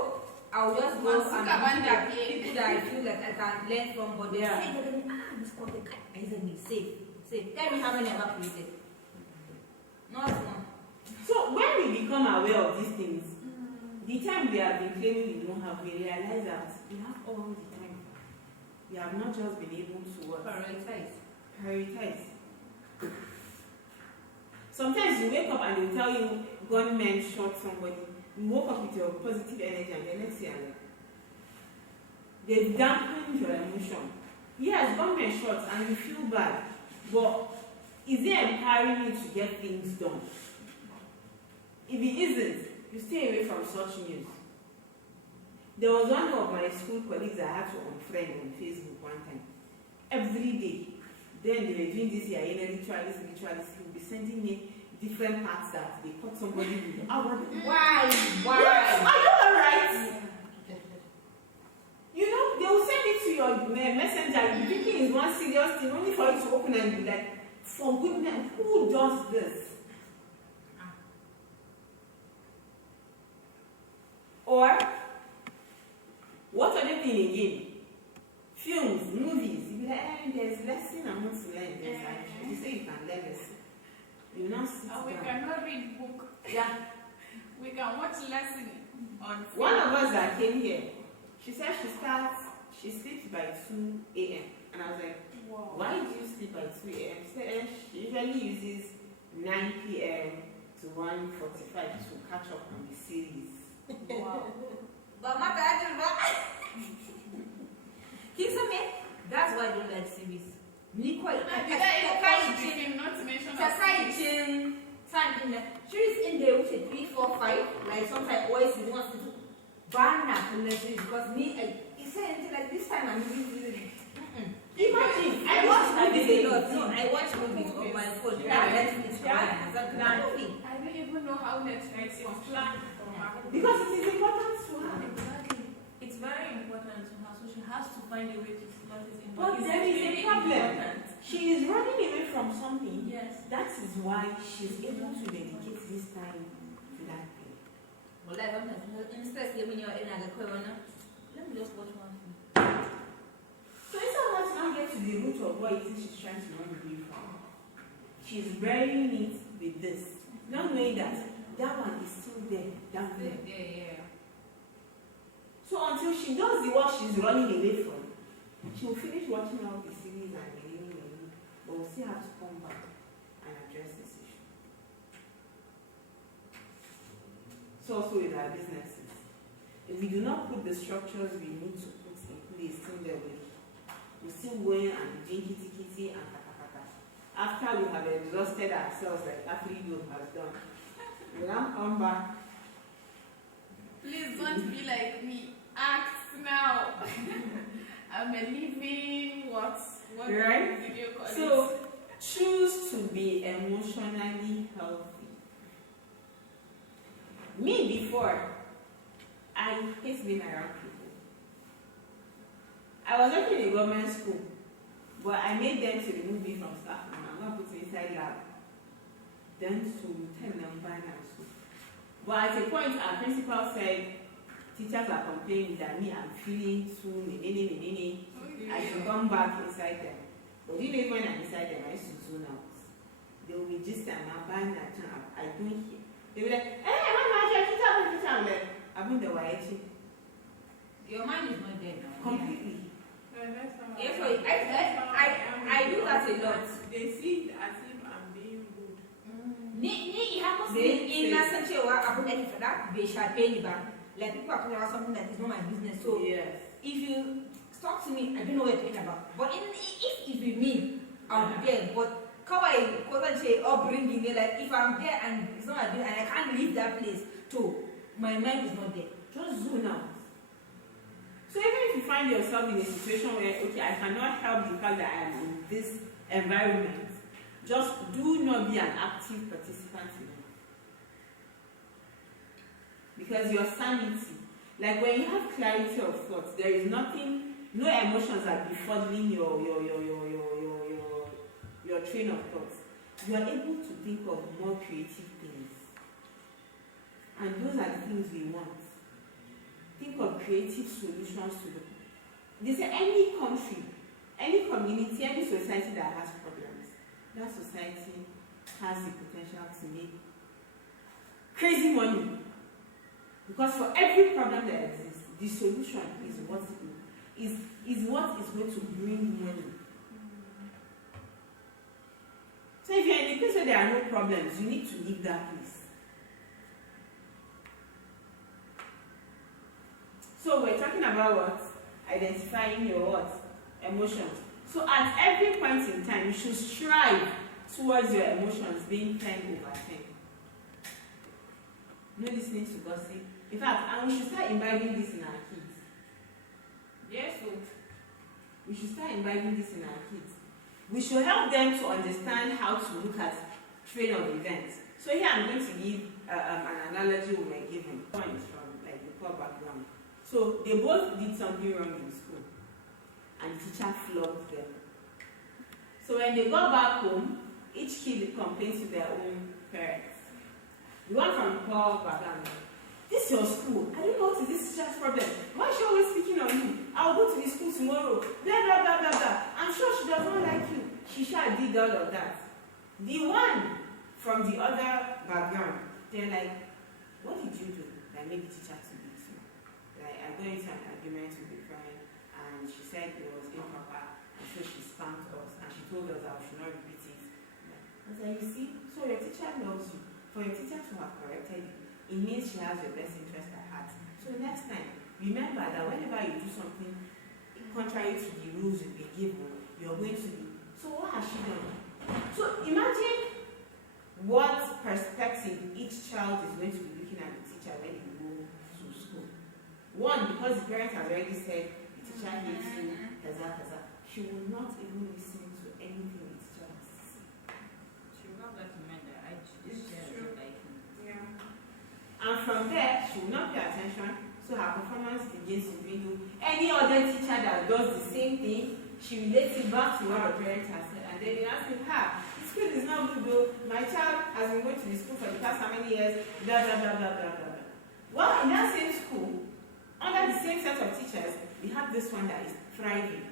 I'll just go Masuka and Banda. people that I feel like I can learn from, but they Yeah. say that this content isn't me safe. Tell me how many ever created. Not one. So when we become aware of these things, the time we have been claiming we don't have, we realize that we have all the time. We have not just been able to work. Prioritize. Sometimes you wake up and they tell you gunmen shot somebody. You woke up with your positive energy and the next thing they dampen your emotion. Yes, gunmen shot and you feel bad, but is it empowering you to get things done? If it isn't, you stay away from such news. There was one of my school colleagues I had to unfriend on Facebook one time. Every day. Then they were doing this here, ritualist, he would be sending me different parts that they caught somebody with. Why? Yes, are you alright? You know, they will send it to your messenger. You'll be thinking it's one serious thing, only for you to open and be like, for goodness, who does this? Or, what other thing again? Films, movies. You be like, there's lesson I want to learn. There's actually, you say you can learn lesson. You now sit We down. cannot read book. Yeah. We can watch lesson on One of us that came here, she said she sleeps by 2 a.m. And I was like, Wow. why do you sleep by 2 a.m.? She said she usually uses 9 p.m. to 1:45 to catch up on the series. Wow. But my dad is that's why I don't like series. Did I even him not to mention Time in there. Series in there, which is 3, 4, 5. Like sometimes always he wants to do banner from the series because he said anything like this time I'm using Imagine, I watch movies a lot. No, I watch movies on my phone. Netflix. I don't even know how Netflix is planned for her. because it is important to her. Exactly. It's very important to her, so she has to find a way to slot it in. But it's there is a really problem. important. She is running away from something. Yes. That is why she's able to dedicate this time to that thing. Well, like instead of giving you in the corner, let me just watch one film. So instead of her to now get to the root of what it is she's trying to run away from, she's burying it with this, not knowing that that one is still there, down there. Yeah. So until she does the work she's running away from, she will finish watching all the series and but we'll still have to come back and address this issue. So also with our businesses, if we do not put the structures we need to put in place, we're still going and doing kitty and kata. After we have exhausted ourselves like Afrido has done, we now come back. Please don't be like me. Act now. I'm a living what Right? video call So it? choose to be emotionally healthy. Me before, I hate being around people. I was working in a government school, but I made them to remove me from staff room. I'm going to put me inside lab. Then to tell them finance. But at a point, our principal said, teachers are complaining that me, I'm feeling too, I should come back inside them. But you know, when I'm inside them, I used to tune out. They will be just I'm buying that I don't hear. They will be like, hey, I'm like, I'm in the white. Your mind is not there now. Completely. Yes, so I do that a lot. They see it as if I'm being rude. It happens in such a way, I'm for that, they shall pay you back. Like people are talking about something that is not my business. So yes. If you talk to me, I don't know what you're talking about. But if you mean, I'll be there. But how I say upbringing, like if I'm there and it's not my business and I can't leave that place, so my mind is not there. Just zone out. So even if you find yourself in a situation where, okay, I cannot help the fact that I am in this environment, just do not be an active participant in it. Because your sanity, like when you have clarity of thoughts, there is nothing, no emotions are befuddling your train of thoughts. You are able to think of more creative things. And those are the things we want. Think of creative solutions to the. They say any country, any community, any society that has problems, that society has the potential to make crazy money. Because for every problem that exists, the solution is what is going to bring money. So if you're in a place where there are no problems, you need to leave that place. So we're talking about what? Identifying your what? Emotions. So at every point in time, you should strive towards your emotions being 10 over 10. No listening to gossip. In fact, and we should start imbibing this in our kids. Yes, so we should start imbibing this in our kids. We should help them to understand how to look at train of events. So here I'm going to give an analogy we were given. Points from like the poor background. So they both did something wrong in school, and the teacher flogged them. So when they got back home, each kid complains to their own parents. The one from poor background, this is your school. I don't know what is this teacher's problem. Why is she always speaking on you? I'll go to the school tomorrow. Blah blah blah blah blah. I'm sure she does not like you. She shall did all of that. The one from the other background, they're like, what did you do that made the teacher to beat you? Like, I got into an argument with a friend, and she said it was improper, and so she spanked us, and she told us that we should not repeat it. I was like, you see, so your teacher loves you. For your teacher to have corrected you, it means she has your best interest at heart. So next time, remember that whenever you do something contrary to the rules you've been given, you're going to be. So what has she done? So imagine what perspective each child is going to be looking at the teacher when you go to school. One, because the parent has already said the teacher hates you, she will not even listen to anything the teacher has to say. She will not recommend that I just share it like Yeah. And from there, she will not pay attention, so her performance begins to dwindle. Any other teacher that does the same thing, she relates it back to what her parents have said, and then they ask me, the school is not good though, my child has been going to the school for the past how many years, blah blah blah blah blah blah. Well, in that same school, under the same set of teachers, we have this one that is thriving.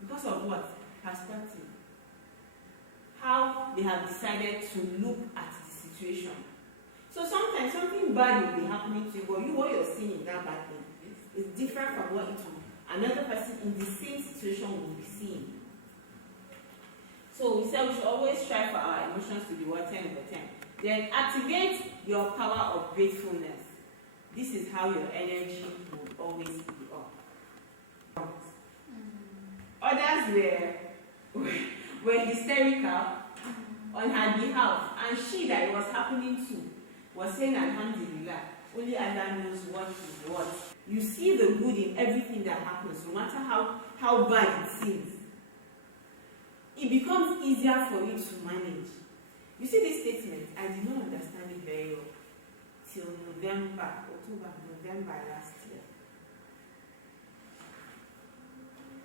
Because of what? Perspective. How they have decided to look at the situation. So sometimes something bad will be happening to you, but what you're seeing in that bad thing is different from what another person in the same situation will be seeing. So we said we should always strive for our emotions to be 10 over 10. Then activate your power of gratefulness. This is how your energy will always be up. Others were hysterical on her behalf, and she that it was happening to was saying alhamdulillah, only Allah knows what is what. You see the good in everything that happens, no matter how bad it seems. It becomes easier for you to manage. You see this statement, I did not understand it very well. till November, October, November last year.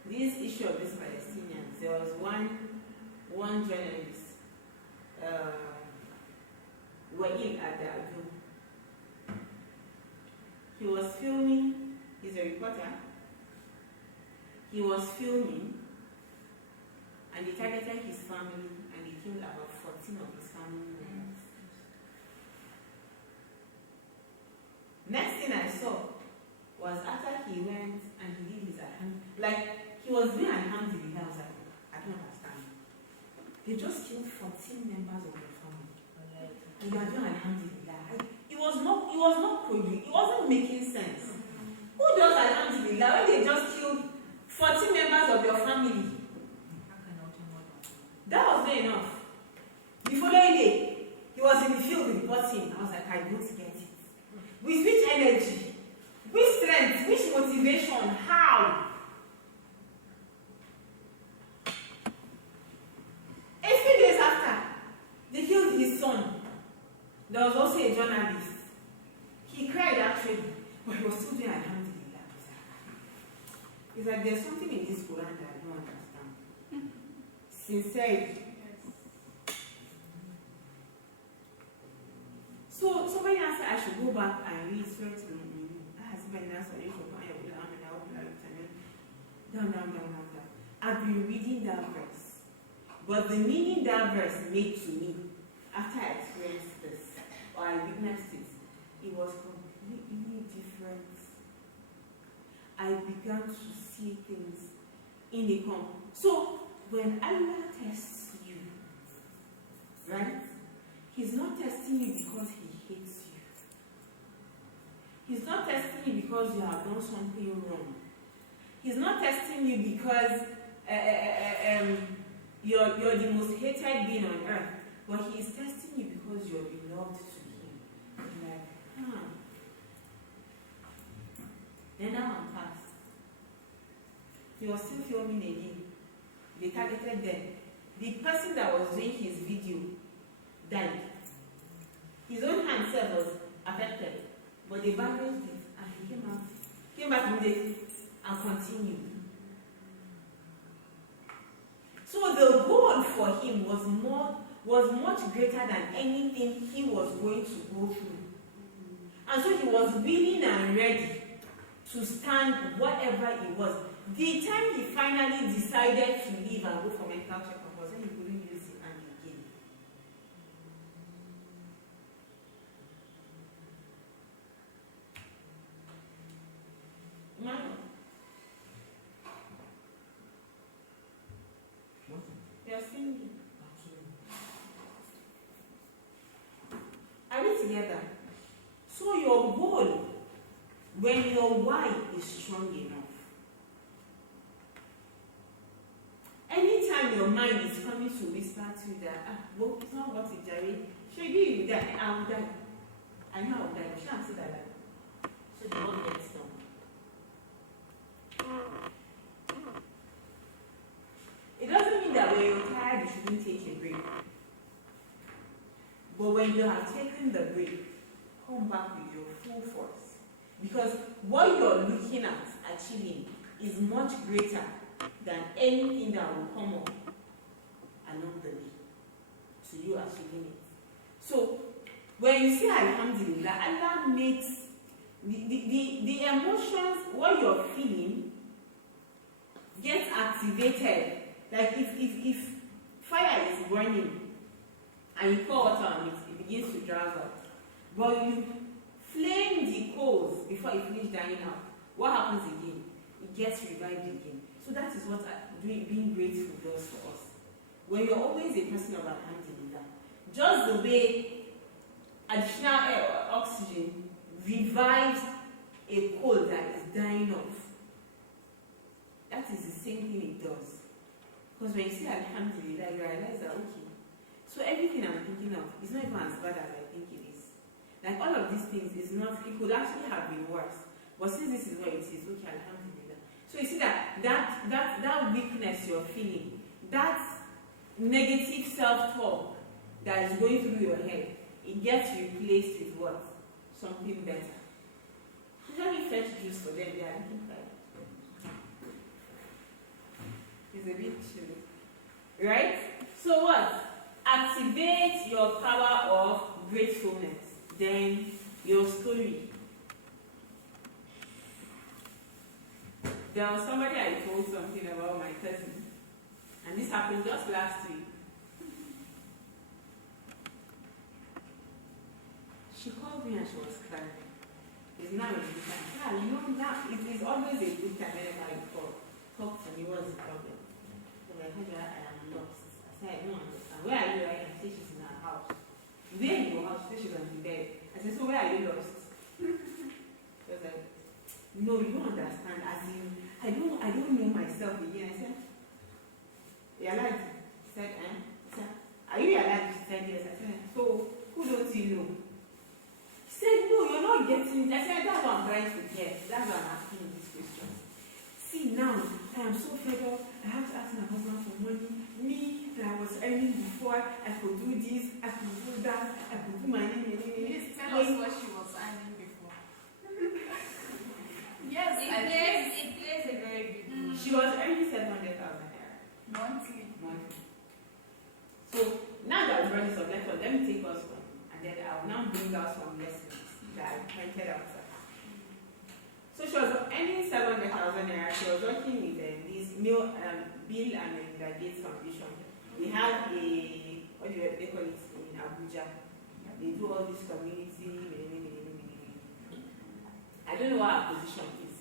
This issue of these Palestinians, there was one journalist, Wael Adadu. He was filming, he's a reporter, he was filming and he targeted his family and he killed about 14 of his family members. Next thing I saw was after he went and he did his like he was doing alhamdulillah. I was like, I don't understand. They just killed 14 members of your family. And you are doing alhamdulillah. It was not producing, it wasn't making sense. Who does alhamdulillah when they just killed 14 members of your family? That was not enough. The following day, he was in the field reporting. I was like, I don't get it. With which energy? Which strength? Which motivation? How? A few days after, they killed his son. There was also a journalist. He cried actually, but he was still doing alhamdulillah. It's like there's something in this Quran that I don't understand. Sincerity. So somebody asked I should go back and read Surah down. I've been reading that verse. But the meaning that verse made to me after I experienced this or I witnessed it was completely different. I began to see things in a So when Allah tests you, right? He's not testing you because he hates you. He's not testing you because you have done something wrong. He's not testing you because you're the most hated being on earth. But he is testing you because you're beloved to him. You're like, Then now I'm past. He was still filming again. They targeted them. The person that was doing his video died. His own handset was affected, but they bandaged it and he came back immediately and continued. So the goal for him was much greater than anything he was going to go through. And so he was willing and ready to stand whatever it was. The time he finally decided to leave and go for medical checkup was when he couldn't use it and again. They are singing. Are we together? So your goal, when your why is strong enough, anytime your mind is coming to whisper to you that, well, it's not worth it, Jerry. Should you die? I will die. I know I will die. You can't say that. So the work gets done. It doesn't mean that when you're tired, you shouldn't take a break. But when you have taken the break, come back with your full force. Because what you're looking at achieving is much greater than anything that will come up along the way to you achieving it. So when you say alhamdulillah, Allah makes the emotions, what you're feeling, gets activated. Like if fire is burning and you pour water on it, it begins to dry out. But you flame the coals before it finishes dying out. What happens again? It gets revived again. So that is what being grateful does for us. When you're always a person of alhamdulillah, just the way additional air or oxygen revives a coal that is dying off, that is the same thing it does. Because when you say alhamdulillah, you realize that, okay, so everything I'm thinking of is not even as bad as I think it is. Like all of these things is not, it could actually have been worse. But since this is what it is, okay, alhamdulillah. So you see that weakness you're feeling, that negative self-talk that is going through your head, it gets replaced with what? something better. Usually fetch juice for them, they are looking like it's a bit chilly. Right? So what? Activate your power of gratefulness. Then your story. There was somebody I told something about my cousin, and this happened just last week. She called me and she was crying. It's now a good time. Yeah, you know, now it is always a good time whenever I call. Talk to me, what's the problem? So I told her I am lost. I said, I don't understand. Where are you right now? She said she's in her house. Where in your house? She said she's on the bed. I said, so where are you lost? She was like, no, you don't understand. As in, I don't know myself again. I said, you're alive? She said, eh? I said, are you alive? She said, yes. I said, so who don't you know? She said, no, you're not getting it. I said, that's what I'm trying to get. That's why I'm asking you this question. See, now, I am so fed up. I have to ask my husband for money. Me, that I was earning before, I could do this, I could do that, I could do my name. Please tell us what she was earning before. Yes, It plays a very big role. She was earning 700,000 naira. monthly. So now that we've brought this up, let me take us one, and then I will now bring out some lessons that I pointed out. So she was earning 700,000 naira. She was working with this Bill and Melinda Gates Foundation. We have what do they call it in Abuja? They do all this community. I don't know what her position is,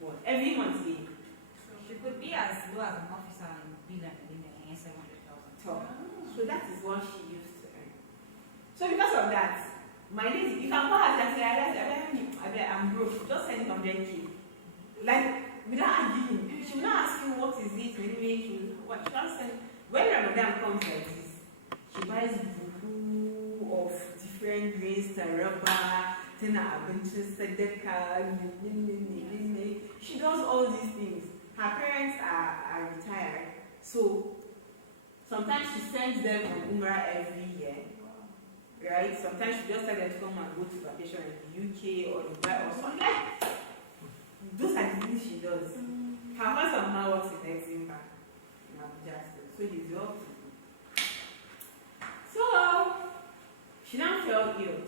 but every month they She could be as low as an officer in Bill and Melinda and 700,000. talk. So that is what she used to earn. So because of that, my lady, you can call her and say, I'm broke, just send 100K. Like, without arguing. She will not ask you what is it, anyway, she will just send. When Ramadan comes like this, she buys buku of different grades, taraba, tena abinci, sadaka, she does all these things. Her parents are retired, so sometimes she sends them on Umrah every year. Right? Sometimes she just tell them to come and go to vacation in the UK or Dubai or something. Those are the things she does. Her husband now works in Eximba in Abuja, so he's up to. So she now fell ill.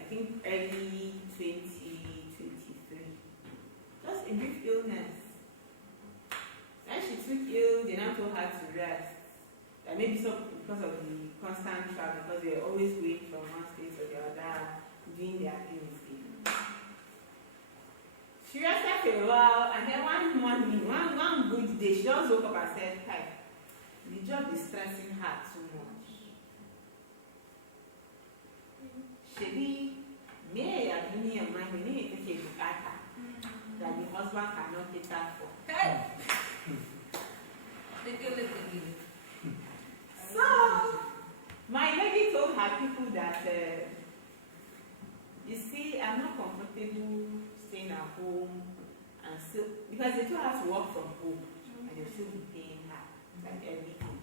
I think early 2023. Just a brief illness. Then she took ill. They now told her to rest. That maybe some because of the constant travel, because they're always going from one state to the other, doing their things. She rested for a while, and then one morning, one good day, she just woke up and said, "Hi, the job is stressing her too much. Shebi, me and me and my we need to take bukata that the husband cannot cater for." So, my lady told her people that, you see, I'm not comfortable staying at home and still, because they told her to work from home and they'll still be paying her like everything,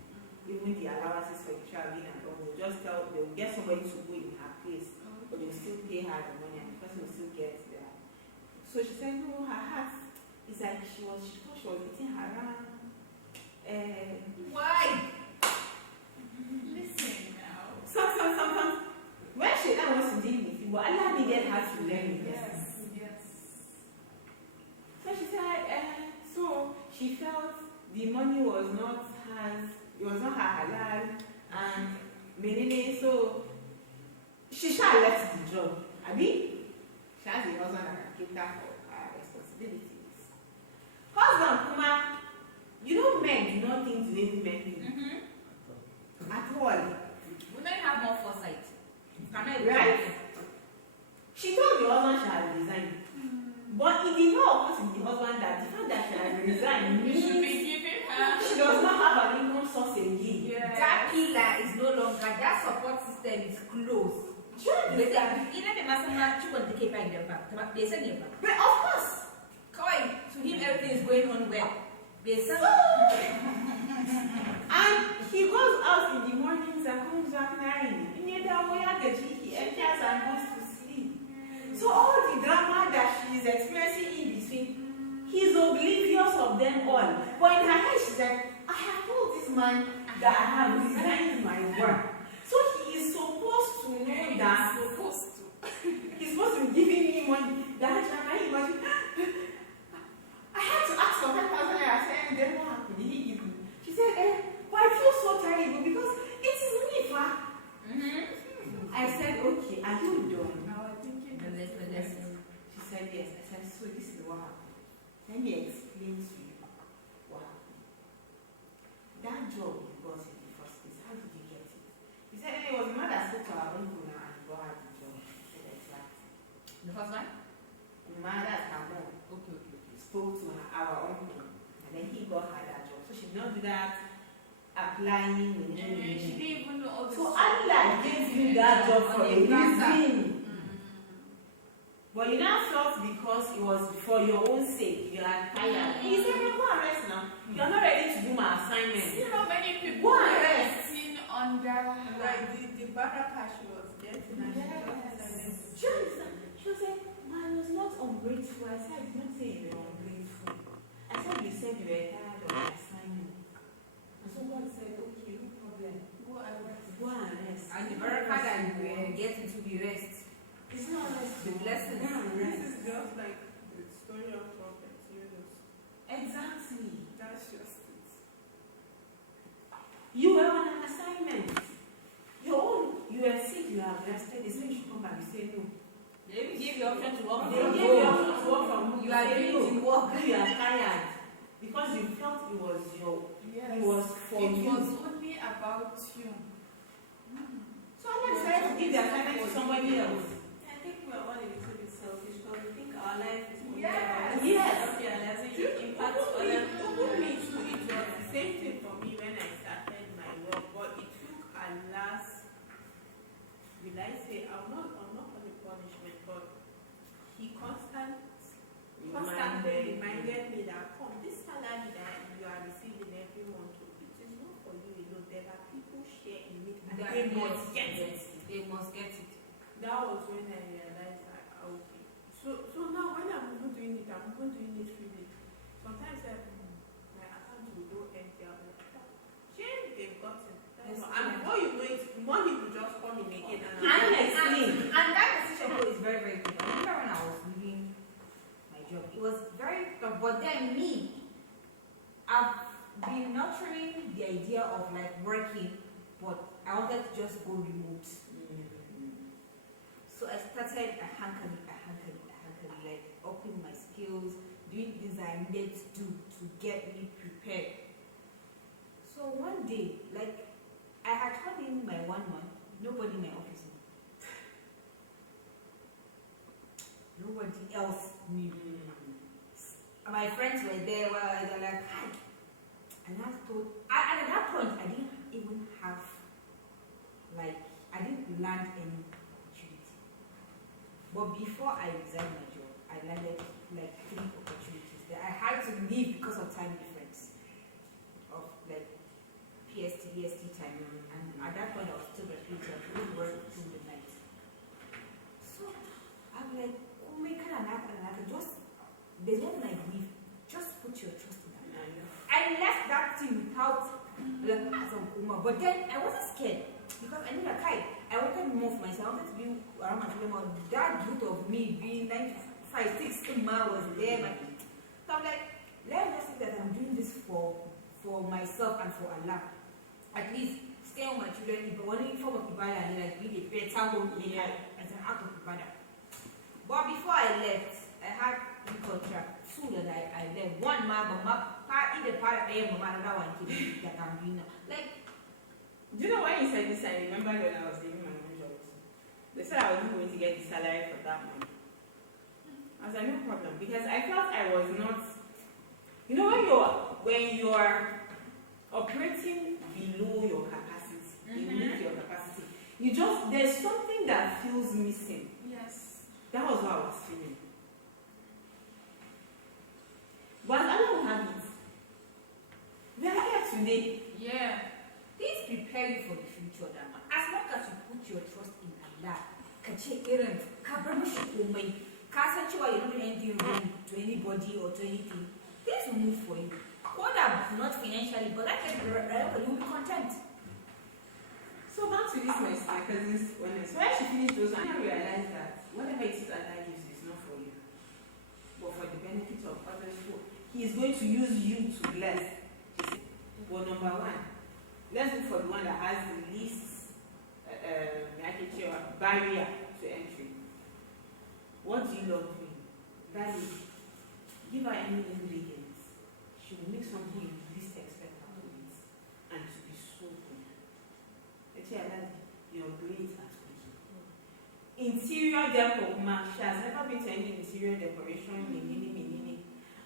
even the allowances for the traveling and all. They'll just tell, they'll get somebody to go in her place, but they'll still pay her the money and the person will still get there. So she said, no, her heart is like she thought she was eating haram. Why? Listen now. Some. When she now wants to deal with you, but Allah needed her to learn it. Yes. So she said, so she felt the money was not hers, it was not her halal, and menene, so she shall left the job. Abi, she has a husband that can cater for her responsibilities. Husband, Kuma, you know men do not think the way men think. At all. Women have more foresight. Right? She told the husband she had resigned. But it did not occur to the husband that the fact that she had resigned You means should be giving her. she does not have an income source again. Yes. That pillar is no longer, that support system is closed. They say, even the master you want to keep in the back. They say never. But of course. Koi, to him everything is going on well. They say, And he goes out in the mornings and comes back 9. He enters and goes to sleep. So all the drama that she is experiencing in between, he's oblivious of them all. But in her head, she's like, I have told this man that I have resigned my work. So he is supposed to know that he's supposed to be giving me money. That can I imagine? I had to ask for 5,000 naira. I said, then what happened? Did he give me? She said, but I feel so terrible because it is me, fa. I said, okay, are you done? She said, yes. I said, so this is what happened. Let me explain to you what happened. That job you got in the first place, how did you get it? He said, it was the man that spoke to our uncle now and got her the job. She said, exactly. The first one? The man that her mom spoke to our uncle and then he got her that job. So she did not do that applying. She didn't even know all the So Allah gave you that job for a reason. But you now felt because it was for your own sake, you are tired. He said, go and rest now. You are not ready to do my assignment. See how many people Go and were rest. seen under Like the baraka she was getting. And She was like, man, I was not ungrateful. I said, I did not say you were ungrateful. I said, you said you were tired of the assignment. And so God said, okay, no problem. Go and rest. Go and rest. And the baraka that you get into the rest. It's not rest. The blessings. This is just like the story of Prophet Yunus. Exactly. That's just it. You were on an assignment. Your own, you were sick, you have rested. They say you should come back. You say no. They even give you option to work They from gave you home. option to work from home. You are say doing no. the work. You are tired. Because you felt it was your, Yes. it was for It you. was only about you. So I decided to give the assignment to somebody else. I think we are all a little bit selfish because we think our life is only Yes. about us. Yes. Realizing the impact on other people. Me too, it was the same thing for me when I started my work, but it took a last, will I say, I'm not for the punishment, but he constantly reminded me that, come, this salary that you are receiving every month, it is not for you alone, there are people share in it, and they must get it. They must get it. That was when I realized that, okay. So now when I'm even doing it, I'm even doing it freely. Sometimes my account will go empty. I'm like, shame they've gotten. Yes, And before you know it, money will just come in again. And that decision is very, very good. I remember when I was leaving my job, it was very tough. But then I've been nurturing the idea of like working, but I wanted to just go remote. So I started a hankali, like upping my skills, doing things I needed to do to get me prepared. So one day, like I had turned in my 1 month, nobody in my office knew. Nobody else knew. My friends were there, they're like, hi. And I thought, and at that point, I didn't even have, like, I didn't land any opportunity. But before I resigned my job, I landed like 3 opportunities that I had to leave because of time difference of like PST, EST time. And at that point, I was still responsible. I couldn't work through the night. So I'm like, oh my God, just, there's one I believe, just put your trust in that. I left that thing without like, but then I wasn't scared because I knew that I wanted more for myself. I wanted to be around my children. That root of me being 9 to 5, 6 was there. So I'm like, let me just think that I'm doing this for myself and for Allah. At least stay on my children, but one form of ibadah and then like be a better home as an act of ibadah. But before I left, I had the contract. 2 that I left. 1 man, but my part in the part I am another one that I'm doing now. Like, Do you know when you said this? I remember when I was leaving my own job. They said I wasn't going to get the salary for that month. I was like, no problem, because I felt I was not. You know when you're operating below your capacity, beneath your capacity, there's something that feels missing. Yes. That was what I was feeling. But I don't have it. We are here today. Yeah. things prepare you for the future, Dama. As long as you put your trust in Allah, kache irin ka Can't say you're not doing anything wrong to anybody or to anything. Things will move for you. Whether not financially, but like you will be content. So back to this my cousin's wellness. When she finished those, I realized that whatever it is Allah gives is not for you, but for the benefit of others. He is going to use you to bless. Well, number one, let's look for the one that has the least barrier to entry. What do you love doing? That is, give her any ingredients. She will make something you least expect out of it, and to be so good. You're great at cooking. Interior decor, she has never been to any interior decoration.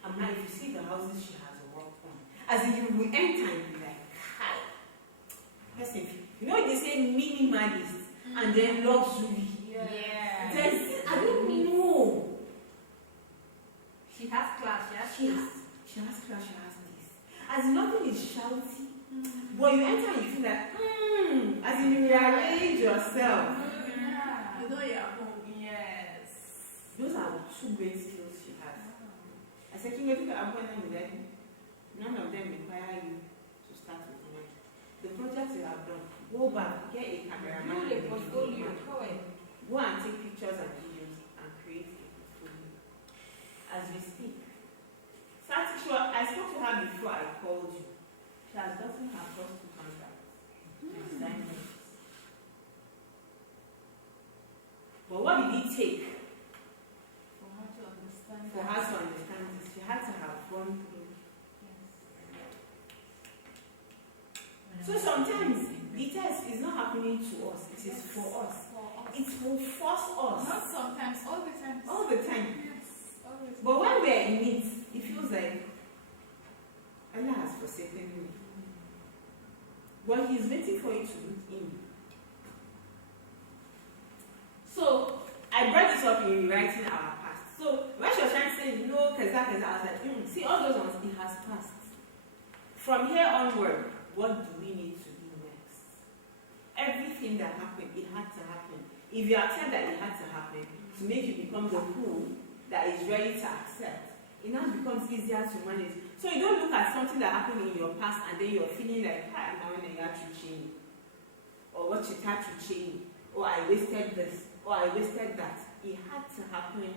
And now, if you see the houses she has worked on, as in you will enter and be like, hi. Person, you know they say minimalist and then luxury. Yeah. There's, I don't know. She has class. She has class. She has this. As in, nothing is shouty. But you enter and you feel like, as in you rearrange yourself. Yeah. You know you're home. Yes. Those are the two great skills she has. I said, King, look at appointment with them. None of them require you to start with one. The projects you have done, go back, get a cameraman. Do a portfolio. Go and take pictures and videos and create a portfolio. As we speak. I spoke to her before I called you. She has gotten her first 2 contracts. Assignments. But what did it take For her to understand. This? She had to have gone through. Yes. So sometimes the test is not happening to us, it is for us. It will force us. Not sometimes, all the time. All the time. Yes, all the time. But when we're in it, it feels like Allah has forsaken me. But He's waiting for you to look in. So I brought this up in rewriting our past. So when she was trying to say no, kaza, I was like, see all those ones, it has passed. From here onward, what do we need to do next? Everything that happened, it had to happen. If you accept that it had to happen to make you become the fool that is ready to accept, it now becomes easier to manage. So you don't look at something that happened in your past and then you're feeling like, now when I had to change, or what you had to change, or I wasted this, or I wasted that. It had to happen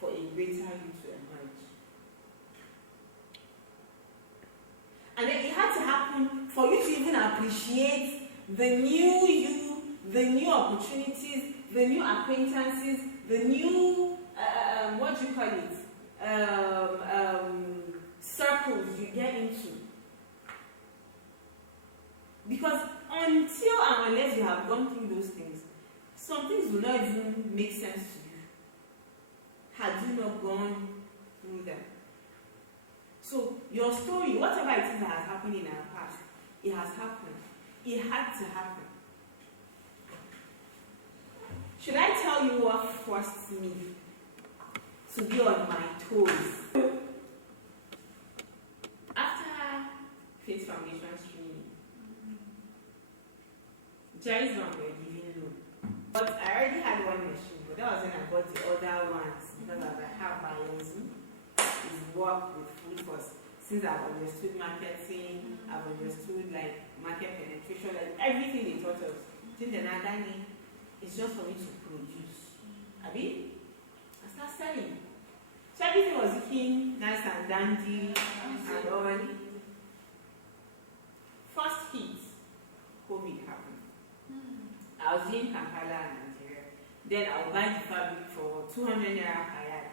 for a greater you to emerge. And then it had to happen for you to even appreciate the new you, the new opportunities, the new acquaintances, the new, what do you call it, circles you get into. Because until and unless you have gone through those things, some things will not even make sense to you had you not gone through them. So your story, whatever it is that has happened in our past, it has happened. It had to happen. Should I tell you what forced me to be on my toes? After Faith Foundation streaming, Jerry's one were giving loan. But I already had one machine, but that was when I bought the other ones because I was like, how balancing is work with food first. Since I've understood marketing, I've understood like market penetration, like everything they taught us. Then it's just for me to produce. I start selling. So everything was looking nice and dandy and all. First hit, COVID happened. I was doing Kampala in Nigeria. Then I would buy the fabric for 200 naira per yard.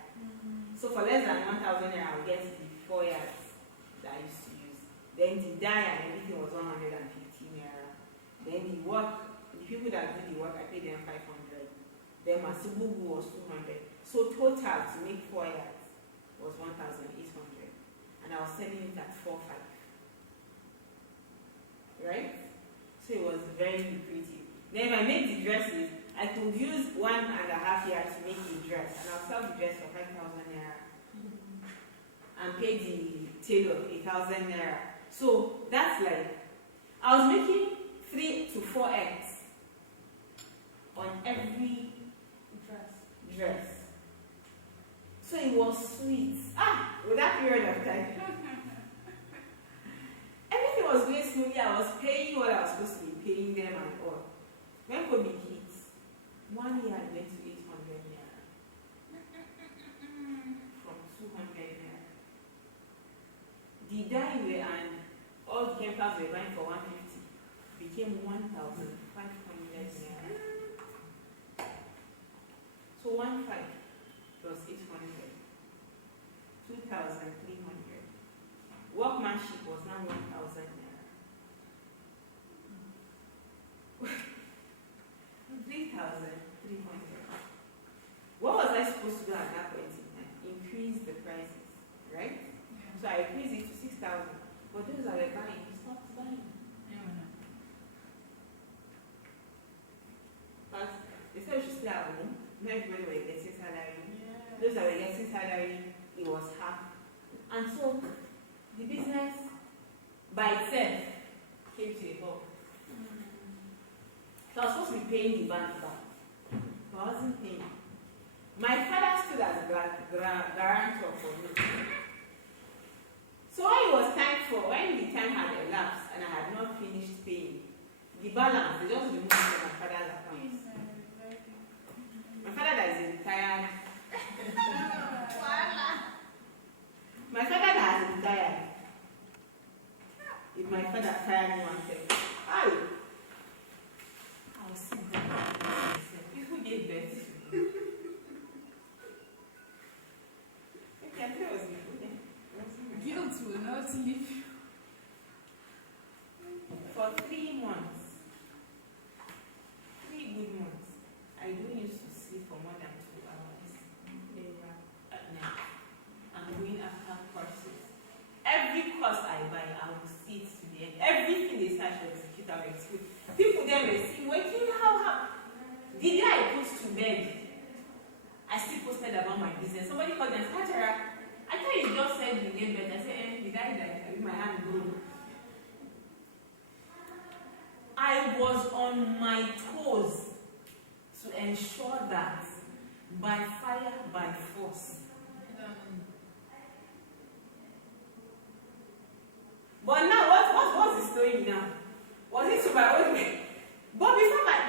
So for less than 1,000 naira, I would get the 4 yards that I used to use. Then the dye and everything was 150 naira. Then the people that do the work, I paid them 500. Then my Subugu was 200. So total to make 4 yards was 1,800. And I was selling it at 4.5. Right? So it was very lucrative. Then if I made the dresses, I could use 1.5 yards to make a dress. And I'll sell the dress for 5,000 naira. And pay the tailor 8,000 naira. So that's like, I was making 3 to 4x on every dress. dress. So it was sweet. With that period of time, everything was going smoothly. I was paying what I was supposed to be paying them and all. When COVID hit, 1 year I went to 800 naira. From 200 naira. The dye we and all the chemicals we were buying for 150 became 1,500 naira. So 1,500 plus 800, 2,300. Workmanship was now 1,000 naira. 3,300. What was I supposed to do at that point in time? Increase the prices, right? Yeah. So I increased it to 6,000. But those that were buying, he stopped buying. But they said we should stay at home. Not everybody were getting salary. Those that were getting salary, it was half. And so the business by itself came to a halt. So I was supposed to be paying the bank back, but I wasn't paying. My father stood as a guarantor for me. So when it was time when the time had elapsed and I had not finished paying, the balance, they just removed it from my father's account. My father that is retired. My father that has retired. If my father fired me one day, I'll sit down and myself. Who gave birth? Okay, I thought it was me. Guilt will not leave you. For 3 months, 3 good months, I don't used to sleep for more than 2 hours at night. I'm going after courses. Every course I buy, I will see it to the end. Everything they start to execute, I will execute. People then will see, waiting, how? The day I put to bed, I still posted about my business. Somebody called me and said, Tara, I thought you just said you get better. I said, the guy died, I with my hand broke. I was on my toes to ensure that by fire, by force. But now, what's the story now? Was it to my own way? But before that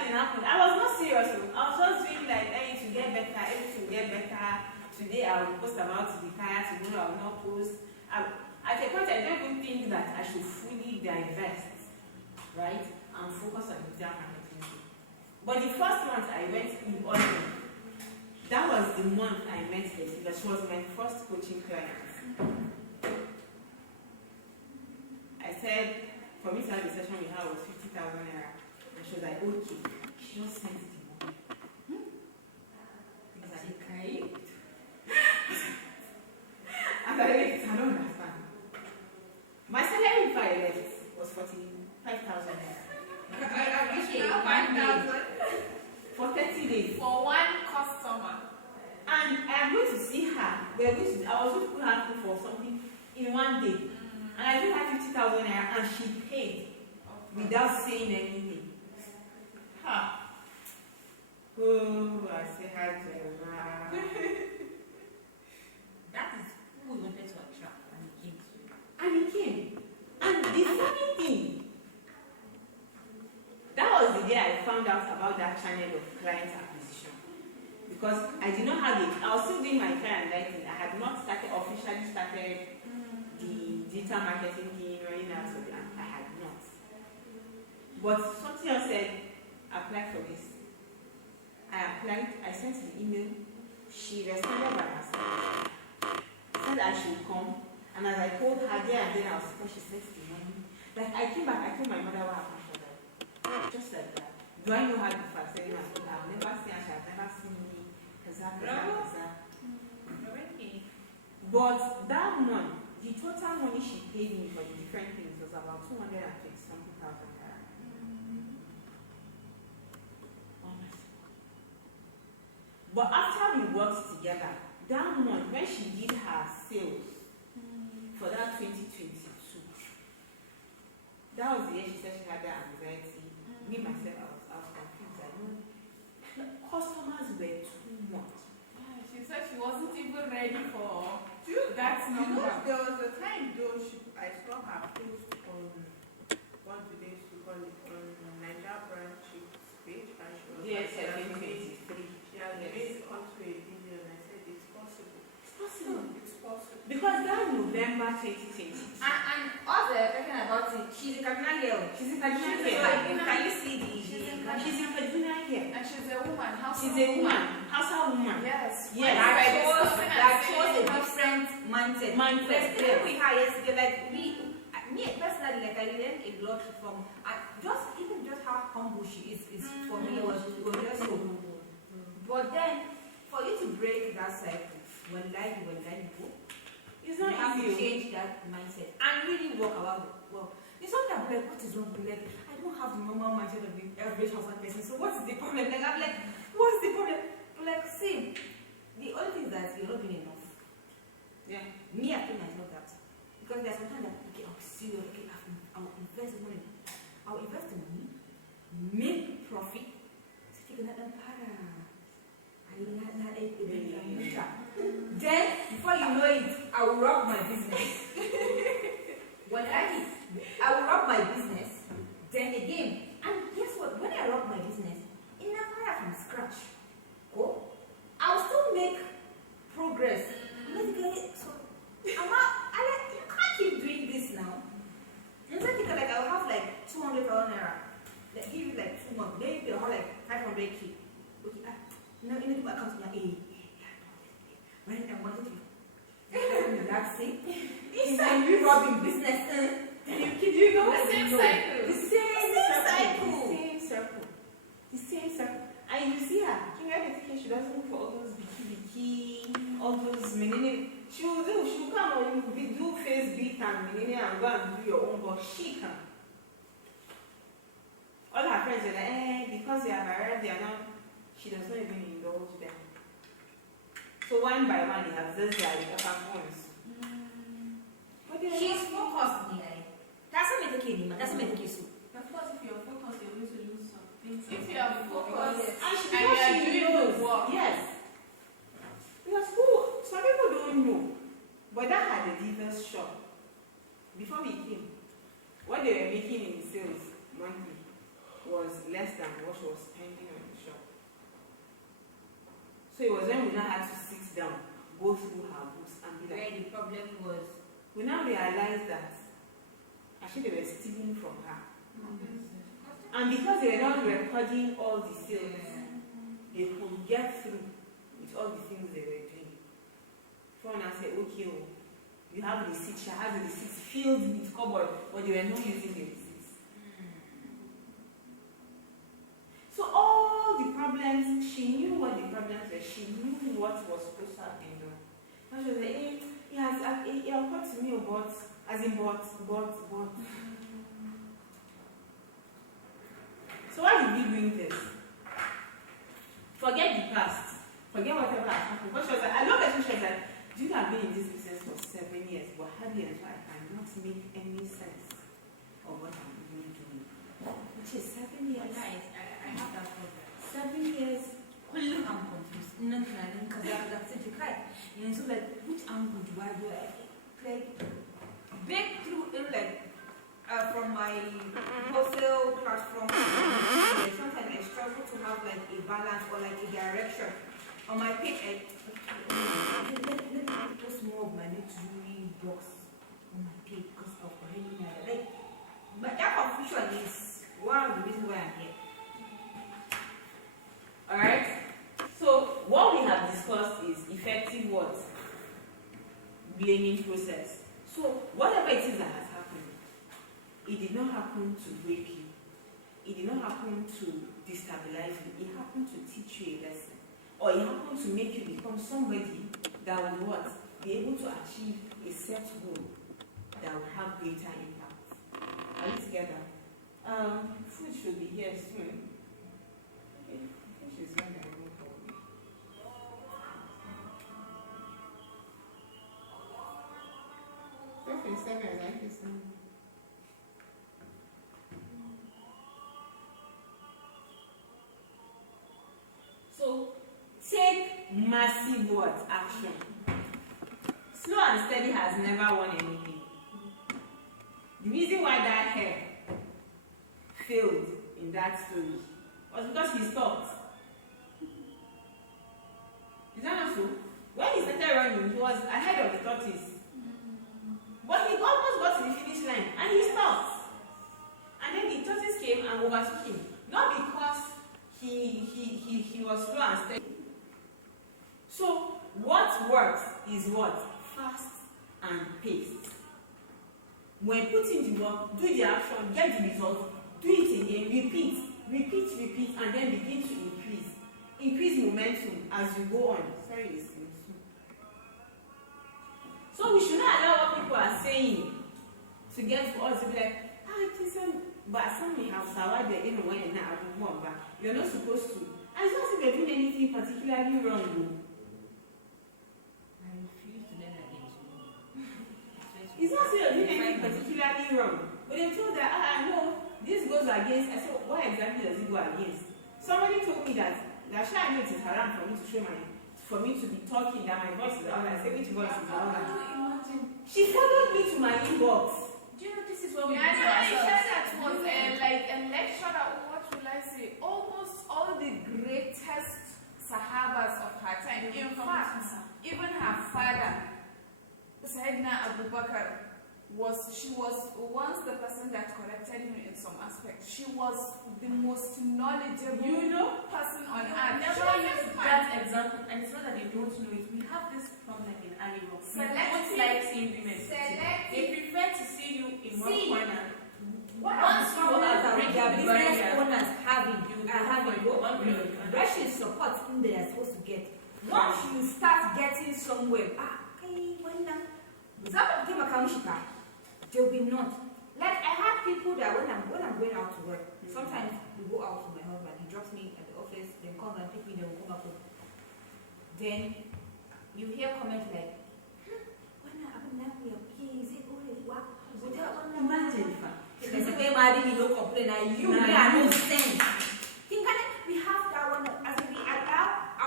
thing happened, I was not serious. I was just doing like, hey, to get better, everything will get better. Today I will post about the tire, tomorrow I will not post. At a point, I don't even think that I should fully divest, right, and focus on digital marketing. But the first month I went in August, that was the month I met her. She was my first coaching client. I said, for me to have a session with her was 50,000 naira. And she was like, okay. She just sent the money. I was like, okay. And I left, I don't understand. My salary before I left was 45,000 naira. For 30 days. For one customer. And I am going to see her. I was going to put her through for something in 1 day. And I gave her 50,000 naira and she paid without saying anything. Oh, I say hi to her. That is who we wanted to attract, and he came to you. And he came. And the funny thing, that was the day I found out about that channel of client acquisition. Because I did not have it. I was still doing my client writing. I had not officially started the digital marketing thing running out of it. I had not. But something else said, apply for this. I applied, I sent the email. She responded by herself. Said I should come. And as I told her there and then I was supposed, she sent the money. Like I came back, I told my mother what happened for that. Just like that. Do I know her before? I said, no, I've never seen her, I've never seen me. But that month, the total money she paid me for the different things was about 220-something thousand naira. But after we worked together, that month when she did her sales for that 2022, that was the year she said she had that anxiety. Me myself, I was confused. I know customers were too even ready for that number. There was a time though I saw her post on what do they used to call it on Nigeria branch page, and she was Yes, like, I think she has made it up to a billion. I said it's possible. It's possible. It's possible. Because that November 2020. And us talking about it, she's a Kaduna girl. She's in Kaduna She's here. in Can you see the? She's in Kaduna here. And she's a woman. She's a woman. Hausa woman. Yes. Yes. That shows a different mindset. Mindset, We're yes. still with her yesterday, like me personally, like I learned a lot from, just how humble she is for me was just so humble. But then, for you to break that cycle, when life go, It's you not have to easy. change that mindset and really work around it. Well, it's not that like, what is wrong with me? Like, I don't have the normal mindset of the average husband person. So what's the problem? Like, I'm like, what's the problem? Like, see, the only thing is that you're not doing enough. Yeah. Me, I think myself that. Because there's sometimes that, okay, I'll see you, okay, I'll invest money. I'll invest in money, make profit, so you can let them para. Then, before you know it, I will rock my business. I will rock my business. Then again, and guess what? When I rock my business, in a fire from scratch, I'll still make progress. So, you can't keep doing this now. Instead, think like I'll have like 200,000 naira. Like, give you like 2 months. Maybe I'll have like 500K. Okay, no, in the account, when I wanted to relaxing, it's like you robbing business. You know The same cycle. The same cycle. The same circle. The same circle. And you see her, she doesn't look for all those biki, all those menene. She'll come on, you do face beat and menene and go and do your own, but she can. All her friends are like, because they are married, they are not. She does not even indulge them. So one by one, they have this like upper phones. She's focused, that's what make it anymore. That's what make it so. Of course, if you're focused, you're going to lose some things. If you are focused And she and knows you are she doing knows. the work. Yes. Because some people don't know. But that had a diverse shop. Before we came, what they were making in sales monthly was less than what she was spending on the shop. So it was when we now had to sit down, go through her books and be Where like, the problem was. we now realized that actually they were stealing from her. And because they were not recording all the sales, they could get through with all the things they were doing. Someone now said, okay, you have receipts, she has the receipts filled with cupboard, but they were not using the receipts. So all the problems, she knew what the problems were, she knew what was supposed to have been done. And she was like, he occurred to me about, as in but. So why did we doing this? Forget the past. Forget whatever has happened. But she was like, I love it. She was like, you have been in this business for 7 years, but hardly as well, I cannot make any sense of what I'm even doing. Which is 7 years. I have that problem. 7 years. I'm confused. Because that's it. So like, which angle do I do? Like, break through, like, from my wholesale platform. Sometimes I struggle to have like a balance or like a direction. On my page, let me post more of my luxury box on my page because of already like, but that confusion is one of the reasons why I'm here. Alright? So what we have discussed is effective what? Blaming process. So whatever it is that has happened, it did not happen to break you. It did not happen to destabilize you. It happened to teach you a lesson. Or it happened to make you become somebody that would what? Be able to achieve a set goal that will have greater impact. Are we together? Food should be here soon. Okay, I think she's going to go for me. Okay, 7, I think it's So take massive what? Action. Slow and steady has never won anything. The reason why that hair failed in that story was because he stopped. Is that not so? When he started running, he was ahead of the tortoise. But he almost got to the finish line and he stopped. And then the tortoise came and overtook him. Not because he was slow and steady. So what works is what? Fast and paced. When put in the work, do the action, get the result, do it again, repeat, and then begin to increase momentum as you go on. Sorry, it's so we should not allow what people are saying to get to us to be like, but some may have survived the way and now, but you're not supposed to. And it's not if you're doing anything particularly wrong, though. I refuse to learn again. It's not if you're doing anything particularly wrong. But they told that, no, this goes against. I said, why exactly does it go against? Somebody told me that I know it is haram for me to for me to be talking, that my voice is out. I said, which voice is out? She followed me to my inbox. Do you know this is what we do? That was like a lecture that, what will I say? Almost all the greatest Sahabas of her time. In fact, even her father, Sayyidina Abu Bakr, she was once the person that corrected him in some aspects. She was the most knowledgeable person on earth. Never use that example, and it's not that they don't know it. We have this problem in Iowa. We don't like seeing women. They prefer to see you in one corner. Once you are business owners having Russian support in there supposed to get. Once you start getting somewhere, there will be not. Like I have people that when I'm going out to work, sometimes we go out with my husband, he drops me at the office, then comes and pick me, then we'll come back home. Then you hear comments like, Imagine. there's a way my baby don't complain and you are no sense. We have that one as we allow I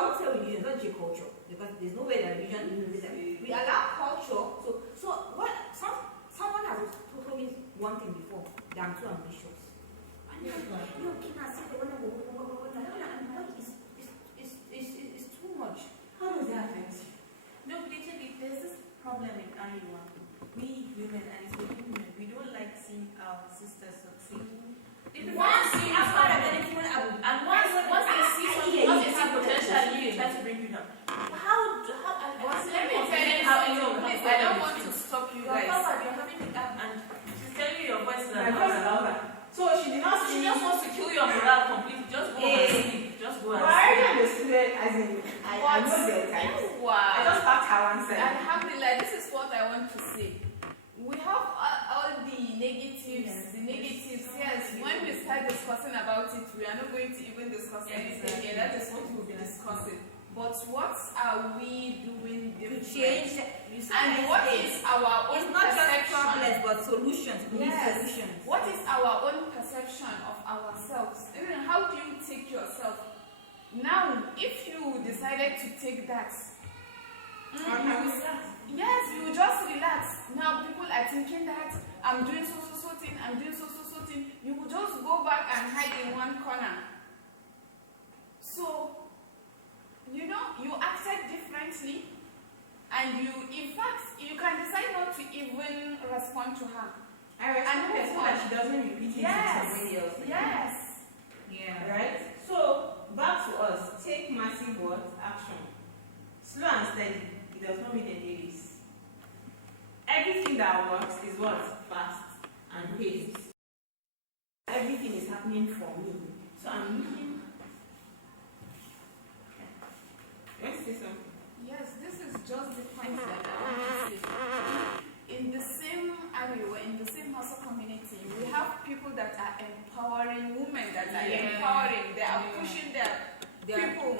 won't say religion, not J culture, because there's no way that religion we allow culture. So what someone has told me one thing before, that I'm too ambitious. And you cannot say it's too much. How does that affect you? No, literally, there's this problem in Iowa. We women, and especially women, we don't like seeing our sisters succeed. And once they see potential, you try to bring you down. Let me tell you something, please. I don't want to stop you guys. You're having it up, and she's telling you your voice is My voice is louder. So she did not She see. just wants to kill your morale completely. Just go and sleep. Just go and But I already sleep. understood, as in, I know their times. I Wow. just packed her one side. Alhamdulillah, this is what I want to say. We have all the negatives, yes. When we start discussing about it, we are not going to even discuss anything here. That is what we'll be discussing. But what are we doing To different? change And what is our own it's not just perception? problems but solutions. We need Yes. solutions. What is our own perception of ourselves? Even how do you take yourself? Now, if you decided to take that, yes, you just relax. Now people are thinking that I'm doing so thing, I'm doing so thing. You will just go back and hide in one corner. So, you acted differently, and in fact, you can decide not to even respond to her. I respect her so that she doesn't repeat it to somebody else. Yes. Yeah. Right? So, back to us. Take massive action. Slow and steady. It does not mean any race. Everything that works is what? Fast and paced. Everything is happening for me. So I'm looking. You want to say something? Yes, this is just the point that I want to say. In the same area, in the same hustle community, we have people that are empowering women, that are empowering, they are pushing their people,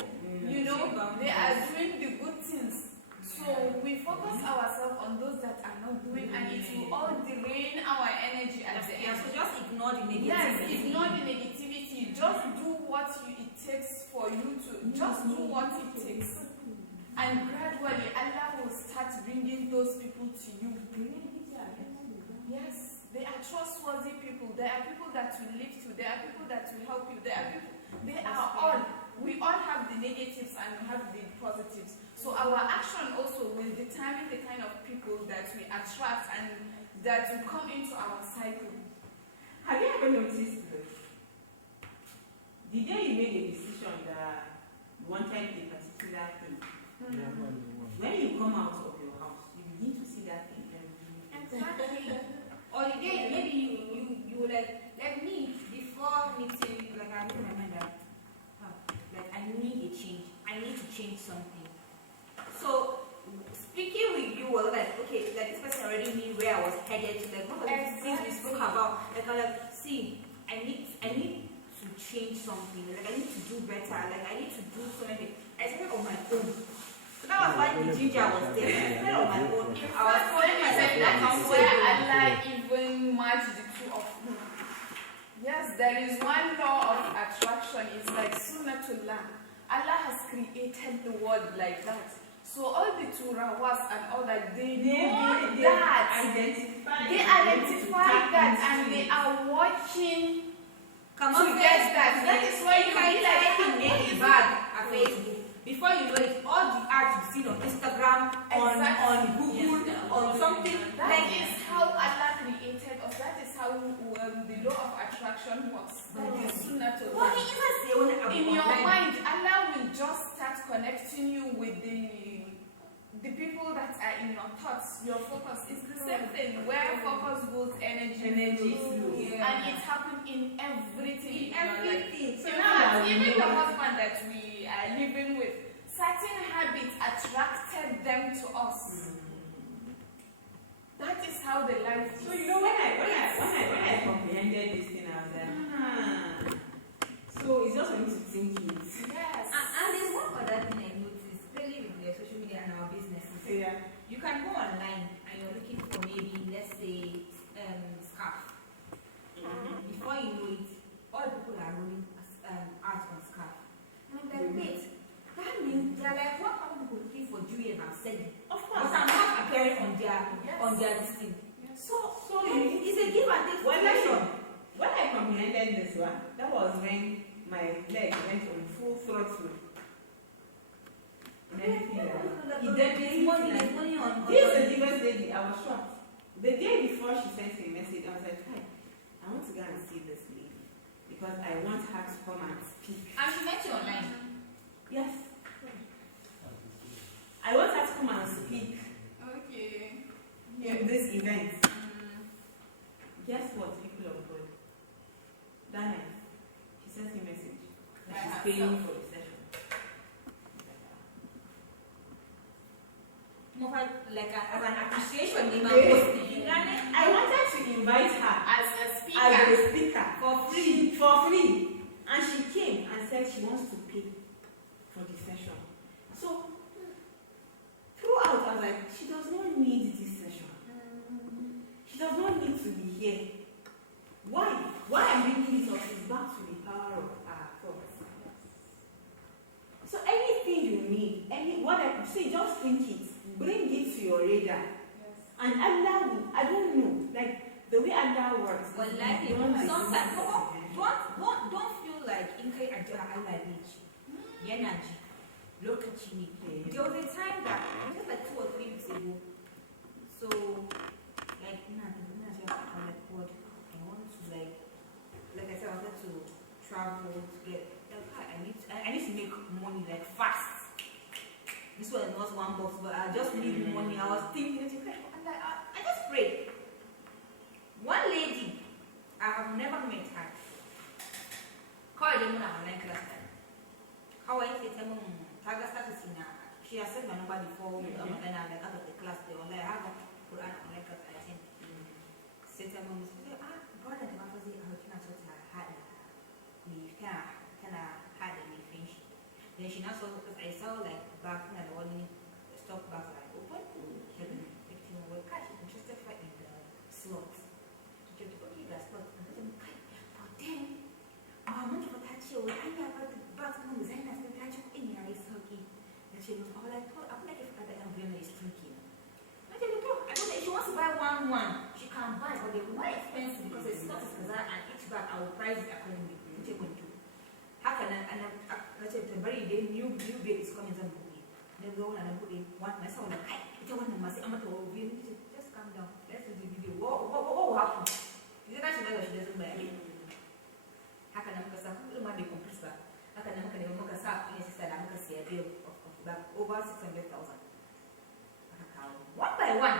they are doing the good things. So we focus ourselves on those that are not doing, and it will all drain our energy at the end. So just ignore the negativity. Yes, ignore the negativity. Just do what it takes for you to, just do what it takes. And gradually, Allah will start bringing to you. Yes, they are trustworthy people. There are people that will live to. There are people that will help you. There are people. They are all. We all have the negatives and we have the positives. So our action also will determine the kind of people that we attract and that will come into our cycle. Have you ever noticed this? The day you made a decision that you wanted a particular thing, when you come out of your house, you begin to see that thing every Exactly. Or the day maybe you like me before meeting, like I made my mind that like I need a change. I need to change something. So speaking with you was like, okay, like this person already knew where I was headed to, like what are the things we spoke about. Like I'm like, see, I need to change something. Like I need to do better. Like I need to do something. I started on my own. So that was why the ginger was there. I started on my own. I was calling myself that like is where Allah even merged the two of you. Yes, there is one law of attraction. It's like Sunnatullah. Allah has created the world like that. So all the Turawas and all that, they know that. They identify that and they are working to get that. That is why you can be like, make a bag on Facebook. Before you know it, all the ads you've seen on Instagram, on Google, on something. That is how Allah created us. That is how the law of attraction works. That is Sunnatullah. In your mind, Allah will just start connecting you with the people that are in your thoughts, your focus. It's the same thing. Where focus goes, energy flows. Yeah. And it happens in everything. Everything. So now, even the husband that we are living with, certain habits attracted them to us. That is how the life is. So you know when I comprehended this thing, I was like, so it's just for me to think it. Yes. And there's one other thing I noticed, especially with the social media and our businesses. Yeah. You can go online and you're looking for maybe, let's say, scarf. Before you know it, all people are rolling out on scarf. And I'm like, wait, that means they're like, what are people looking for jewelry and I'm selling? Of But course. I'm not appearing on their listing. So it's a give and take situation. When I comprehended this one, that was when my leg went on full throttle. And everything like that. There's money on. This is the biggest lady, I was shocked. The day before she sent me a message, I was like, hi, I want to go and see this lady because I want her to come and speak. And she met you online. Yes. I want her to come and speak Okay. in this event. Guess what, people of God? That night, she sent me a message that she's paying for the session. More like as an appreciation, I wanted to invite her As a speaker. as a speaker for free. for free. And she came and said she wants to pay for the session. So, throughout, I was like, she does not need this session. She does not need to be here. Why? Why I'm bringing this up is back to the power of our thoughts. So anything you need, what I could say, just think it, bring it to your radar. Yes. And Allah will, I don't know, like the way Allah works. Well, like sometimes don't feel like in kai addu'a Allah ne ci. Yana ji. Lokaci ne. There was a time that just like 2 or 3 weeks ago. So like like God, I want to like I said, I wanted to travel to get I need to make money like fast. This was not one box, but I just need money. I was thinking, and I just prayed. One lady, I have never met her. Called them on online class time. How I say, Taga status in she has sent my number before, and I'm like out of the class. They online, I have a Quran online class. I think. Said to mom, brother, the mother said, "I can't sort of had me, can had me finish." Then she now saw because I saw like back in the one stock back like open. She had been picking away. She's interested in the slot. She said, "Okay, the slot." But then, Mama, for that she was I never the back on the side of the touch in your eyes, okay. And she was all like, "Oh, I'm like if I am going to is thinking." I said, "No, I don't new baby is coming, they go and put it one. My son like, it's one of my say, I'm not going to just calm down. Let's do the video. What will happen? Is it that she doesn't buy it? How can I make a sack? Who might be compressed? How can I make a sack? Yes, I make a say a bill of over 600,000. One by one.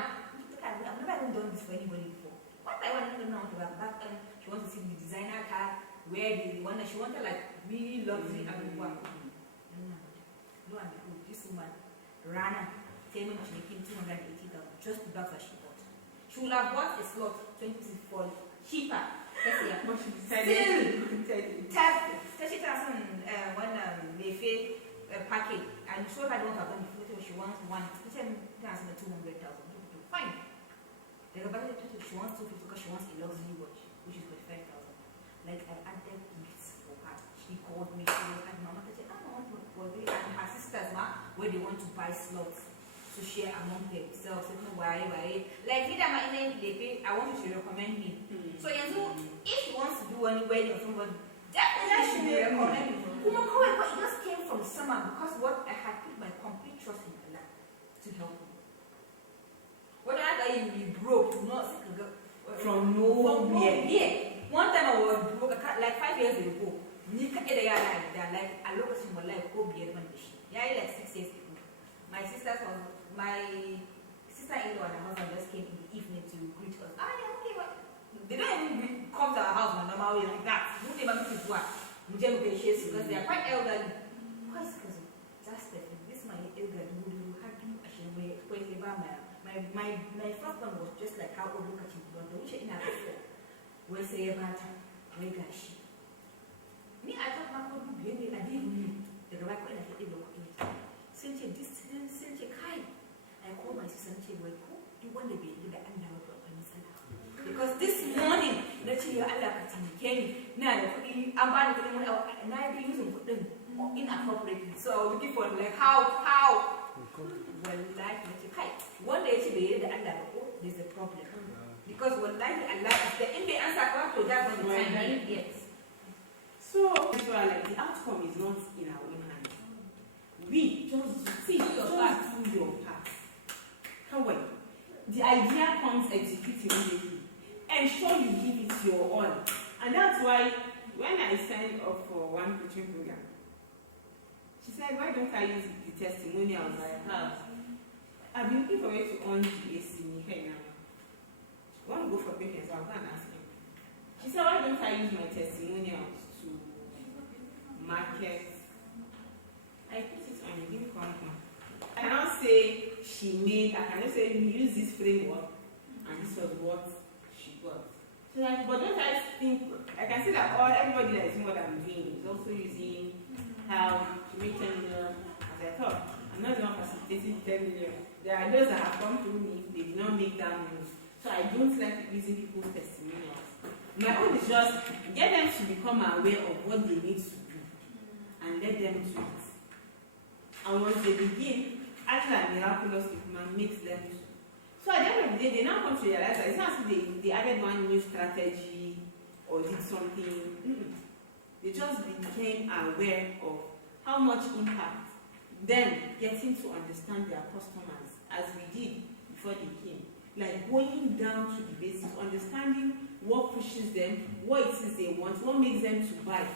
I've never even done this for anybody before. One by one, I don't know how to back and she wants to see the designer car, where the one that she wanted like really luxury and one. Lo and behold, this woman ran up, telling me she making 280,000 just the bags that she bought. She would have bought a slot 2024 cheaper. But she decided still 30,000 when they pay package and so I don't have any photo. She wants one. She said 200,000. Fine. They go back to she wants 250 because she wants a luxury watch, which is 45,000. Like I added gifts for her. She called me. She looked at Mama. I said, I don't want to for this. And her sisters, where they want to buy slots to share among themselves. I don't know why. Like they pay. I want you to recommend me. So if she wants to do any wedding or somebody, definitely she will recommend me. But it just came from someone because what I had put my complete trust in Allah to help me. Whether I be broke, not from nowhere. Yeah. One time I was broke, like 5 years ago. Like I look at my life, like 6 years ago. My sister-in-law and her husband just came in the evening to greet us. Okay, but they don't even come to our house on a normal way like that. Because they are quite elderly. Why is it? Just this my elderly who had to actually my first one was just like how old look at you, but the which in our before we say about where got she. Me, I thought my God would be able to leave the right way like it look in it. Since you distance, since you kind, I called my sister and she went, you want to be able to understand because this morning, that you are like now I'm buying them and I be using them inappropriately. So I was looking for like how well like one day to be the Allah there's a problem. Because when like Allah is the answer to that on the time. Yes. So like the outcome is not in our own hands. We just see your part, do your part. However, the idea comes execute immediately. Ensure you give it your all. And that's why when I signed up for one coaching program, she said, why don't I use the testimonials I have? I've been looking for a way to earn GAC now. I want to go for patients, I'll go and ask him. She said, why don't I use my testimonials to market? I put it on the give company. I cannot say she made, I cannot say you use this framework and this was what she got. So like, but don't I think, I can see that everybody that is doing what I'm doing is also using how to make 10 million as I thought. I'm not the one facilitating 10 million. There are those that have come through me, they did not make that move. So I don't like using people's testimonials. My own is just get them to become aware of what they need to do and let them do it. And once they begin, Allah miraculously makes them do. So at the end of the day, they now come to realize that it's not as if they added one new strategy or did something. They just became aware of how much impact them getting to understand their customers as we did before they came. Like going down to the basics, understanding what pushes them, what it is they want, what makes them to buy,